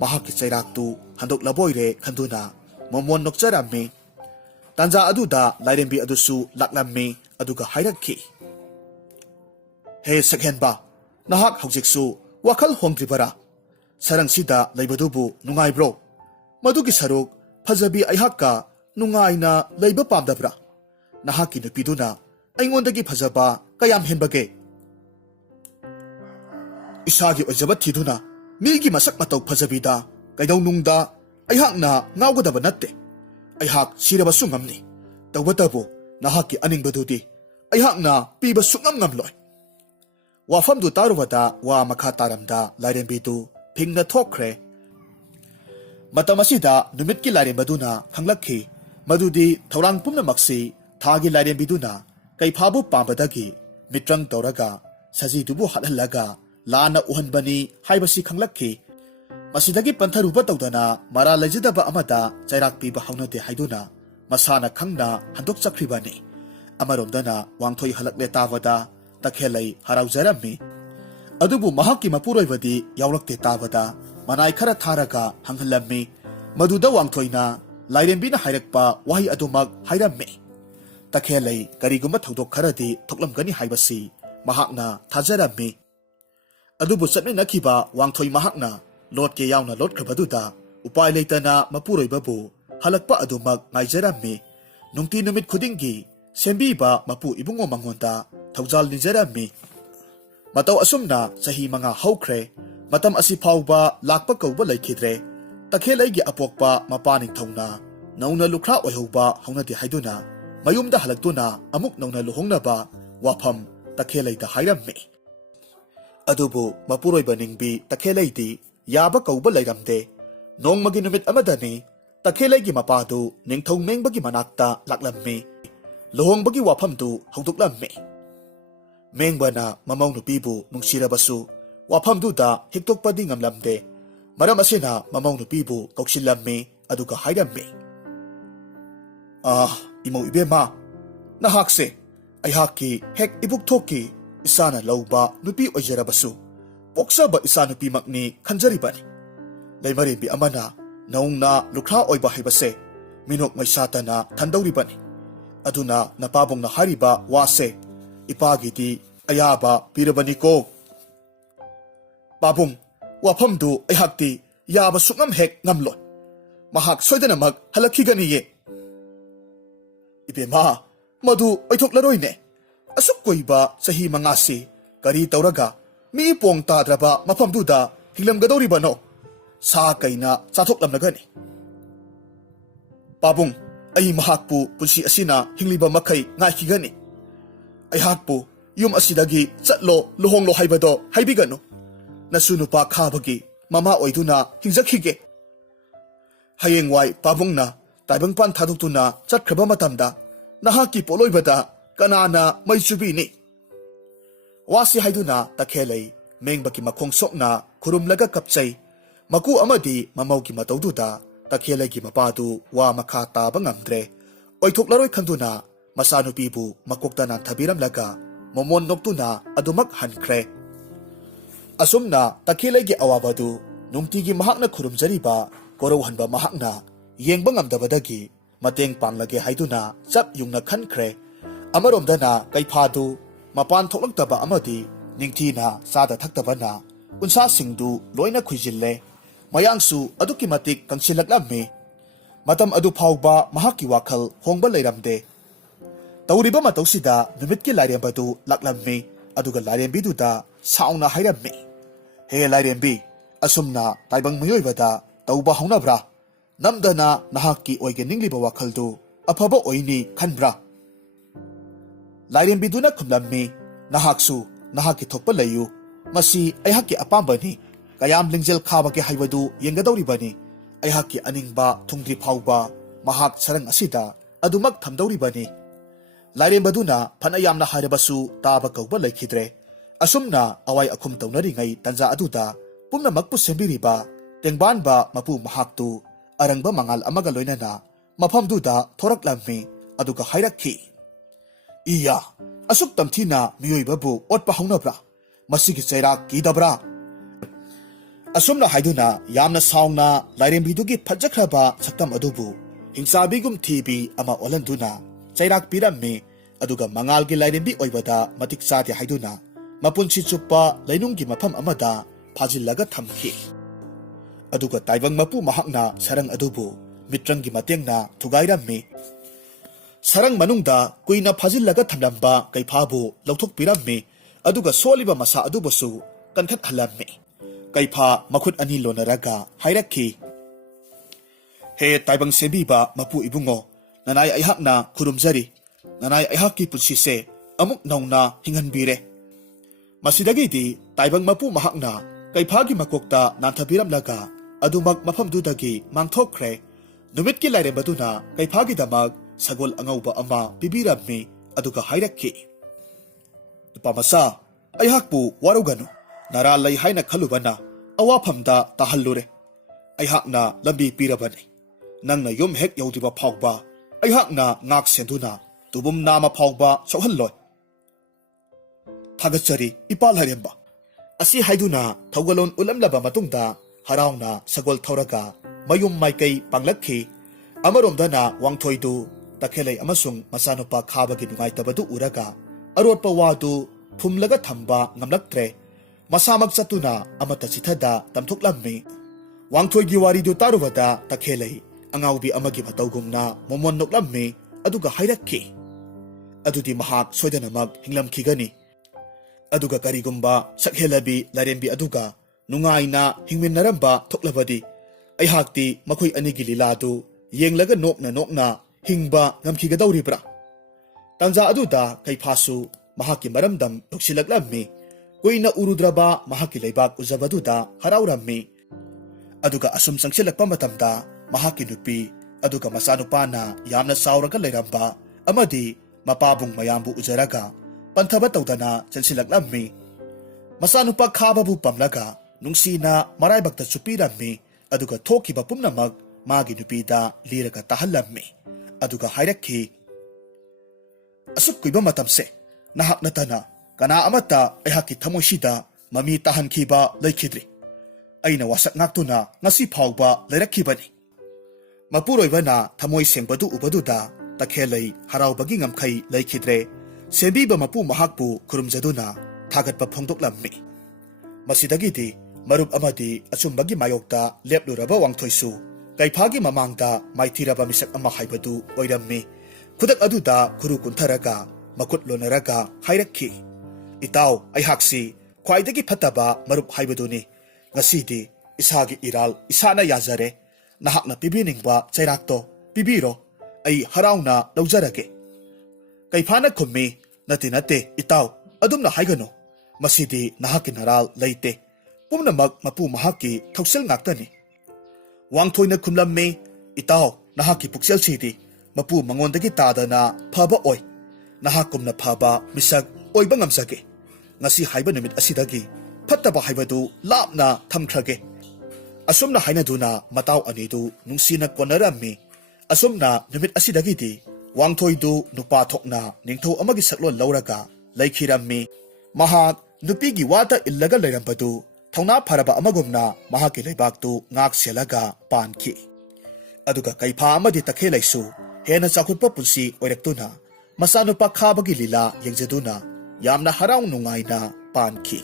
ꯃꯍꯥꯛꯀꯤ ꯆꯩꯔꯥꯛꯇꯨ ꯍꯟꯗꯣꯛꯂꯕꯣꯏꯔꯦ ꯈꯟꯗꯨꯅ ꯃꯣꯃꯣꯟ ꯅꯣꯛꯆꯔꯝꯃꯤ ꯇꯥꯟꯖꯥ ꯑꯗꯨꯗ ꯂꯥꯏꯔꯦꯝꯕꯤ ꯑꯗꯨꯁꯨ ꯂꯥꯛꯂꯝꯃꯤ ꯑꯗꯨꯒ ꯍꯥꯏꯔꯛꯈꯤ ꯍꯦ ꯁꯛꯍꯦꯟꯕ ꯅꯍꯥꯛ ꯍꯧꯖꯤꯛꯁꯨ ꯋꯥꯈꯜ ꯍꯣꯡꯗ꯭ꯔꯤꯕꯔꯥ ꯁꯔꯪꯁꯤꯗ ꯂꯩꯕꯗꯨꯕꯨ ꯅꯨꯡꯉꯥꯏꯕ꯭ꯔꯣ ꯃꯗꯨꯒꯤ ꯁꯔꯨꯛ ꯐꯖꯕꯤ ꯑꯩꯍꯥꯛꯀ ꯅꯨꯡꯉꯥꯏꯅ ꯂꯩꯕ ꯄꯥꯝꯗꯕ꯭ꯔꯥ ꯅꯍꯥꯛꯀꯤ ꯅꯨꯄꯤꯗꯨꯅ ꯑꯩꯉꯣꯟꯗꯒꯤ ꯐꯖꯕ ꯀꯌꯥꯝ ꯍꯦꯟꯕꯒꯦ ꯏꯁꯥꯒꯤ ꯑꯣꯏꯖꯕ ꯊꯤꯗꯨꯅ ꯃꯤꯒꯤ ꯃꯁꯛ ꯃꯇꯧ ꯐꯖꯕꯤꯗ ꯀꯩꯗꯧꯅꯨꯡꯗ ꯑꯩꯍꯥꯛꯅ ꯉꯥꯎꯒꯗꯕ ꯅꯠꯇꯦ ꯑꯩꯍꯥꯛ ꯁꯤꯔꯕꯁꯨ ꯉꯝꯅꯤ ꯇꯧꯕꯇꯕꯨ ꯅꯍꯥꯛꯀꯤ ꯑꯅꯤꯡꯕꯗꯨꯗꯤ ꯑꯩꯍꯥꯛꯅ ꯄꯤꯕ ꯁꯨꯡꯉꯝ ꯉꯝꯂꯣꯏ ꯋꯥꯐꯝꯗꯨ ꯇꯥꯔꯨꯕꯗ ꯋꯥ ꯃꯈꯥ ꯇꯥꯔꯝꯗ ꯂꯥꯏꯔꯦꯝꯕꯤꯗꯨ ꯐꯤꯡꯅ ꯊꯣꯛꯈ꯭ꯔꯦ ꯃꯇꯝ ꯑꯁꯤꯗ ꯅꯨꯃꯤꯠꯀꯤ ꯂꯥꯏꯔꯦꯝꯕꯗꯨꯅ ꯈꯪꯂꯛꯈꯤ ꯃꯗꯨꯗꯤ ꯊꯧꯔꯥꯡ ꯄꯨꯝꯅꯃꯛꯁꯤ ꯊꯥꯒꯤ ꯂꯥꯏꯔꯦꯝꯕꯤꯗꯨꯅ ꯀꯩꯐꯥꯕꯨ ꯄꯥꯝꯕꯗꯒꯤ ꯃꯤꯇ꯭ꯔꯪ ꯇꯧꯔꯒ ꯁꯖꯤꯗꯨꯕꯨ ꯍꯥꯠꯍꯜꯂꯒ ꯂꯥꯟꯅ ꯎꯍꯟꯕꯅꯤ ꯍꯥꯏꯕꯁꯤ ꯈꯪꯂꯛꯈꯤ ꯃꯁꯤꯗꯒꯤ ꯄꯟꯊꯔꯨꯕ ꯇꯧꯗꯅ ꯃꯔꯥꯜ ꯂꯩꯖꯗꯕ ꯑꯃꯗ ꯆꯩꯔꯥꯛ ꯄꯤꯕ ꯍꯧꯅꯗꯦ ꯍꯥꯏꯗꯨꯅ ꯃꯁꯥꯅ ꯈꯪꯅ ꯍꯟꯗꯣꯛꯆꯈ꯭ꯔꯤꯕꯅꯤ ꯑꯃꯔꯣꯝꯗꯅ ꯋꯥꯡꯊꯣꯏ ꯍꯜꯂꯛꯂꯦ ꯇꯥꯕꯗ ꯇꯈꯦꯜꯂꯩ ꯍꯔꯥꯎꯖꯔꯝꯃꯤ ꯑꯗꯨꯕꯨ ꯃꯍꯥꯛꯀꯤ ꯃꯄꯨꯔꯣꯏꯕꯗꯤ ꯌꯥꯎꯔꯛꯇꯦ ꯇꯥꯕꯗ ꯃꯅꯥꯏ ꯈꯔ ꯊꯥꯔꯒ ꯍꯪꯍꯜꯂꯝꯃꯤ ꯃꯗꯨꯗ ꯋꯥꯡꯊꯣꯏꯅ ꯂꯥꯏꯔꯦꯝꯕꯤꯅ ꯍꯥꯏꯔꯛꯄ ꯋꯥꯍꯩ ꯑꯗꯨꯃꯛ ꯍꯥꯏꯔꯝꯃꯤ ꯇꯈꯦꯜꯂꯩ ꯀꯔꯤꯒꯨꯝꯕ ꯊꯧꯗꯣꯛ ꯈꯔꯗꯤ ꯊꯣꯛꯂꯝꯒꯅꯤ ꯍꯥꯏꯕꯁꯤ ꯃꯍꯥꯛꯅ ꯊꯥꯖꯔꯝꯃꯤ ꯑꯗꯨꯕꯨ ꯆꯠꯃꯤꯟꯅꯈꯤꯕ ꯋꯥꯡꯊꯣꯏ ꯃꯍꯥꯛꯅ ꯂꯣꯠꯀꯦ ꯌꯥꯎꯅ ꯂꯣꯠꯈ꯭ꯔꯕꯗꯨꯗ ꯎꯄꯥꯏ ꯂꯩꯇꯅ ꯃꯄꯨꯔꯣꯏꯕꯕꯨ ꯍꯜꯂꯛꯄ ꯑꯗꯨꯃꯛ ꯉꯥꯏꯖꯔꯝꯃꯤ ꯅꯨꯡꯇꯤ ꯅꯨꯃꯤꯠ ꯈꯨꯗꯤꯡꯒꯤ ꯁꯦꯝꯕꯤꯕ ꯃꯄꯨ ꯏꯕꯨꯡꯉꯣ ꯃꯉꯣꯟꯗ ꯊꯧꯖꯥꯜ ꯅꯤꯖꯔꯝꯃꯤ ꯃꯇꯧ ꯑꯁꯨꯝꯅ ꯆꯍꯤ 5 ꯍꯧꯈ꯭ꯔꯦ ꯃꯇꯝ ꯑꯁꯤ ꯐꯥꯎꯕ ꯂꯥꯛꯄ ꯀꯧꯕ ꯂꯩꯈꯤꯗ꯭ꯔꯦ ꯇꯈꯦꯜꯂꯩꯒꯤ ꯑꯄꯣꯛꯄ ꯃꯄꯥ ꯅꯤꯡꯊꯧꯅ ꯅꯧꯅ ꯂꯨꯈ꯭ꯔꯥ ꯑꯣꯏꯍꯧꯕ ꯍꯧꯅꯗꯦ ꯍꯥꯏꯗꯨꯅ mayumda halaktuna amuk nauna luhongnaba wafam takhelaida hairammi. Adubu mapuroiba ningbi takhelaidi yaba kauba lairamde. Nongmagi numit amadani takhelaigi mapadu ningthong mengbagi manakta laklammi. Luhongbagi wafamdu hongduklammi. Mengbana mamaw nupibu nungsirabasu wafamduda hiktokpadi ngamlamde. Maram asina mamaw nupibu kauksillammi aduga hairammi. Imaw ibema nahakse ayhaki hek ibuktoki isana lauba nupi oijarabasu poksaba isa nupi makni khanjaribani. Laimarimbi amana naungna lukha oiba haibase minok maisatana thandauribani. Aduna napabongna hariba wase ipagidi ayaba pirabani ko. Pabong wafamdu ayhakti yaba sukngam hek ngamlon. Mahak soidanamak halakhiganiye. Ibema madu oithoklaroi ne. Asuk koiba sahi mangasi kari tauraga mi pong tadraba mafamduda hinglamgadoribano. Sa kaina chathoklamnagani. Pabong ay mahakpu punsi asina hingliba makai ngaikigani. Ay hakpu yum asidagi chatlo luhonglo haibado haibigano. Nasunupa khabagi mama oiduna hingzakhige. Hayengwai pabong na taibangpan thadukuna chatkraba matamda nahaki poloibada kanana maisubini. Wasi haiduna takhelai mengbaki makhong sokna khurumlaga kapchai. Maku amadi mamawgi matawduda takhelagi mapadu wa makha taba ngamdre. Oithoklaroi khanduna masanupibu makokta nan thabiramlaga momon noktuna adumak hankre. Asumna takhelagi awabadu nungtigi mahakna khurumjariba korowhanba mahakna yengba ngamdabadagi mateng panglage haiduna chap yungna khankre. Amaromdana kaiphadu mapan thoklaktaba amadi ningthina sada thaktabana unsa singdu loina khuijille. Mayangsu aduki matik kangsilaklammi. Matam adu phawba mahaki wakhal hongba leiramde. Tauriba matawsida numitki lairembadu laklammi aduga lairembiduda sauna hairammi. He lairembi asumna taibang mayoibada tauba haunabra. Namdana nahaki oige ningliba wakhaldu afaba oini khanbra. Lairembiduna khumlammi nahaksu nahaki thokpa layu. Masi ayhaki apambani. Kayam lingjel khabake haibadu yengadoribani. Ayhaki aningba thungdri phawba mahak sarang asida adumak thamdoribani. Lairembaduna phanayamna harabasu taba kauba laikhidre. Asumna awai akhum taunari tanja aduda pumnamakpu sembiriba tengbanba mapu mahaktu arangba mangal amaga loinana mafamduda thoraklammi aduga hairakhi. Iya asuk tamthina miyoibabu otpa haunabra. Masigi chairak kidabra. Asumna haiduna yamna saungna lairembidugi phajakraba saktam adubu hingsabigum thibi ama olanduna chairak pirammi aduga mangalgi lairembi oibada matik chati haiduna mapunchi chuppa lainunggi mafam amada phajillaga thamkhi. Aduga taibang mapu mahakna sarang adubu mitrangi matengna thugairammi. Sarang manungda kuina phajillaga thamlamba kaiphabu lauthok pirammi aduga soliba masa adubusu kankhat halammi. Kaipa makhut ani lonaraga hairakhi. He taibang sembiba mapu ibungo nanay ayhakna khurumjari. Nanay ayhaki punsise amuk nauna hinghanbire. Masidagidi taibang mapu mahakna kaipagi makokta nanthabiramlaga adumak mafamdudagi mangthokre. Numitki lairembaduna kaipagi damag sagol angawba ama pibirammi aduga hairakhi. Nupamasa ayhakpu warugano. Naralay haina khalubana awapamda tahallure. Ayhakna lambi pirabani. Nangna yum hek yaudiba phawba ayhakna ngak senduna tubum nama phawba sohalloy. Thagachari ipal haremba. Asi haiduna thawgalon ulamlaba matungda harauna sagol thauraga mayum maikai panglakhi. Amaromdana wangthoidu takhelai amasung masanupa khabagi nungaitabadu uraga arotpa wadu phumlaga thamba ngamlaktre. Masamak satuna amata sithada tamthoklammi. Wangthoigi waridu tarubada takhelai angawbi amagi matawgumna momon noklammi aduga hairakhi. Adudi mahak soidanamak hinglamkhigani. Aduga karigumba sakhelabi lairembi aduga nungaina hingminnaramba thoklabadi ayhakti makhoi anigi liladu yenglaga nokna hingba ngamkhigadawribra. ꯇꯥꯟꯖꯥ ꯑꯗꯨꯗ ꯀꯩꯐꯥꯁꯨ ꯃꯍꯥꯛꯀꯤ ꯃꯔꯝꯗꯝ ꯌꯧꯁꯤꯜꯂꯛꯂꯝꯃꯤ꯫ ꯀꯨꯏꯅ ꯎꯔꯨꯗ꯭ꯔꯕ ꯃꯍꯥꯛꯀꯤ ꯂꯩꯕꯥꯛ ꯎꯖꯕꯗꯨꯗ ꯍꯔꯥꯎꯔꯝꯃꯤ꯫ ꯑꯗꯨꯒ ꯑꯁꯨꯝ ꯆꯪꯁꯤꯜꯂꯛꯄ ꯃꯇꯝꯗ ꯃꯍꯥꯛꯀꯤ ꯅꯨꯄꯤ ꯑꯗꯨꯒ ꯃꯆꯥꯅꯨꯄꯥꯅ ꯌꯥꯝꯅ ꯆꯥꯎꯔꯒ ꯂꯩꯔꯝꯕ ꯑꯃꯗꯤ ꯃꯄꯥꯕꯨꯡ ꯃꯌꯥꯝꯕꯨ ꯎꯖꯔꯒ ꯄꯟꯊꯕ ꯇꯧꯗꯅ ꯆꯪꯁꯤꯜꯂꯛꯂꯝꯃꯤ꯫ ꯃꯆꯥꯅꯨꯄꯥ ꯈꯥꯕꯕꯨ ꯄꯝꯂꯒ ꯅꯨꯡꯁꯤꯅ ꯃꯔꯥꯏꯕꯛꯇ ꯆꯨꯞꯄꯤꯔꯝꯃꯤ꯫ ꯑꯗꯨꯒ ꯊꯣꯛꯈꯤꯕ ꯄꯨꯝꯅꯃꯛ ꯃꯥꯒꯤ ꯅꯨꯄꯤꯗ ꯂꯤꯔꯒ ꯇꯥꯍꯜꯂꯝꯃꯤ꯫ ꯑꯗꯨꯒ ꯍꯥꯏꯔꯛꯈꯤ, ꯑꯁꯨꯛ ꯀꯨꯏꯕ ꯃꯇꯝꯁꯦ ꯅꯍꯥꯛ ꯅꯠꯇꯅ ꯀꯅꯥ ꯑꯃꯠꯇ ꯑꯩꯍꯥꯛꯀꯤ ꯊꯃꯣꯏꯁꯤꯗ ꯃꯃꯤ ꯇꯥꯍꯟꯈꯤꯕ ꯂꯩꯈꯤꯗ꯭ꯔꯤ꯫ ꯑꯩꯅ ꯋꯥꯁꯛ ꯉꯥꯛꯇꯨꯅ ꯉꯁꯤ ꯐꯥꯎꯕ ꯂꯩꯔꯛꯈꯤꯕꯅꯤ꯫ ꯃꯄꯨꯔꯣꯏꯕꯅ ꯊꯃꯣꯏ ꯁꯦꯡꯕꯗꯨ ꯎꯕꯗꯨꯗ ꯇꯈꯦꯜꯂꯩ ꯍꯔꯥꯎꯕꯒꯤ ꯉꯝꯈꯩ ꯂꯩꯈꯤꯗ꯭ꯔꯦ꯫ ꯁꯦꯝꯕꯤꯕ ꯃꯄꯨ ꯃꯍꯥꯛꯄꯨ ꯈꯨꯔꯨꯝꯖꯗꯨꯅ ꯊꯥꯒꯠꯄ ꯐꯣꯡꯗꯣꯛꯂꯝꯃꯤ꯫ ꯃꯁꯤꯗꯒꯤꯗꯤ ꯃꯔꯨꯞ ꯑꯃꯗꯤ ꯑꯆꯨꯝꯕꯒꯤ ꯃꯥꯌꯣꯛꯇ ꯂꯦꯞꯂꯨꯔꯕ ꯋꯥꯡꯊꯣꯏꯁꯨ ꯀꯩꯐꯥꯒꯤ ꯃꯃꯥꯡꯗ ꯃꯥꯏꯊꯤꯔꯕ ꯃꯤꯁꯛ ꯑꯃ ꯍꯥꯏꯕꯗꯨ ꯑꯣꯏꯔꯝꯃꯤ꯫ ꯈꯨꯗꯛ ꯑꯗꯨꯗ ꯈꯨꯔꯨ ꯀꯨꯟꯊꯔꯒ ꯃꯈꯨꯠ ꯂꯣꯟꯅꯔꯒ ꯍꯥꯏꯔꯛꯈꯤ, ꯏꯇꯥꯎ, ꯑꯩꯍꯥꯛꯁꯤ ꯈ꯭ꯋꯥꯏꯗꯒꯤ ꯐꯠꯇꯕ ꯃꯔꯨꯞ ꯍꯥꯏꯕꯗꯨꯅꯤ꯫ ꯉꯁꯤꯗꯤ ꯏꯁꯥꯒꯤ ꯏꯔꯥꯜ ꯏꯁꯥꯅ ꯌꯥꯖꯔꯦ꯫ ꯅꯍꯥꯛꯅ ꯄꯤꯕꯤꯅꯤꯡꯕ ꯆꯩꯔꯥꯛꯇꯣ ꯄꯤꯕꯤꯔꯣ, ꯑꯩ ꯍꯔꯥꯎꯅ ꯂꯧꯖꯔꯒꯦ꯫ ꯀꯩꯐꯥꯅ ꯈꯨꯝꯃꯤ, ꯅꯠꯇꯦ ꯏꯇꯥꯎ, ꯑꯗꯨꯝꯅ ꯍꯥꯏꯒꯅꯨ꯫ ꯃꯁꯤꯗꯤ ꯅꯍꯥꯛꯀꯤ ꯅꯔꯥꯜ ꯂꯩꯇꯦ꯫ ꯄꯨꯝꯅꯃꯛ ꯃꯄꯨ ꯃꯍꯥꯛꯀꯤ ꯊꯧꯁꯤꯜ ꯉꯥꯛꯇꯅꯤ꯫ ꯋꯥꯡꯊꯣꯏꯅ ꯈꯨꯝꯂꯝꯃꯤ, ꯏꯇꯥꯎ, ꯅꯍꯥꯛꯀꯤ ꯄꯨꯛꯆꯦꯜꯁꯤꯗꯤ ꯃꯄꯨ ꯃꯉꯣꯟꯗꯒꯤ ꯇꯥꯗꯅ ꯐꯕ ꯑꯣꯏ꯫ ꯅꯍꯥꯛꯀꯨꯝꯅ ꯐꯕ ꯃꯤꯁꯛ ꯑꯣꯏꯕ ꯉꯝꯖꯒꯦ꯫ ꯉꯁꯤ ꯍꯥꯏꯕ ꯅꯨꯃꯤꯠ ꯑꯁꯤꯗꯒꯤ ꯐꯠꯇꯕ ꯍꯥꯏꯕꯗꯨ ꯂꯥꯞꯅ ꯊꯝꯈ꯭ꯔꯒꯦ꯫ ꯑꯁꯨꯝꯅ ꯍꯥꯏꯅꯗꯨꯅ ꯃꯇꯥꯎ ꯑꯅꯤꯗꯨ ꯅꯨꯡꯁꯤꯅ ꯀꯣꯟꯅꯔꯝꯃꯤ꯫ ꯑꯁꯨꯝꯅ ꯅꯨꯃꯤꯠ ꯑꯁꯤꯗꯒꯤꯗꯤ ꯋꯥꯡꯊꯣꯏꯗꯨ ꯅꯨꯄꯥ ꯊꯣꯛꯅ ꯅꯤꯡꯊꯧ ꯑꯃꯒꯤ ꯁꯛꯂꯣꯟ ꯂꯧꯔꯒ ꯂꯩꯈꯤꯔꯝꯃꯤ꯫ ꯃꯍꯥꯛ ꯅꯨꯄꯤꯒꯤ ꯋꯥꯇ ꯏꯜꯂꯒ ꯂꯩꯔꯝꯕꯗꯨ ꯊꯧꯅꯥ ꯐꯔꯕ ꯑꯃꯒꯨꯝꯅ ꯃꯍꯥꯛꯀꯤ ꯂꯩꯕꯥꯛꯇꯨ ꯉꯥꯛ ꯁꯦꯜꯂꯒ ꯄꯥꯟꯈꯤ꯫ ꯑꯗꯨꯒ ꯀꯩꯐꯥ ꯑꯃꯗꯤ ꯇꯈꯦꯜꯂꯩꯁꯨ ꯍꯦꯟꯅ ꯆꯥꯎꯈꯠꯄ ꯄꯨꯟꯁꯤ ꯑꯣꯏꯔꯛꯇꯨꯅ ꯃꯆꯥꯅꯨꯄꯥ ꯈꯥꯕꯒꯤ ꯂꯤꯂꯥ ꯌꯦꯡꯖꯗꯨꯅ ꯌꯥꯝꯅ ꯍꯔꯥꯎ ꯅꯨꯡꯉꯥꯏꯅ ꯄꯥꯟꯈꯤ꯫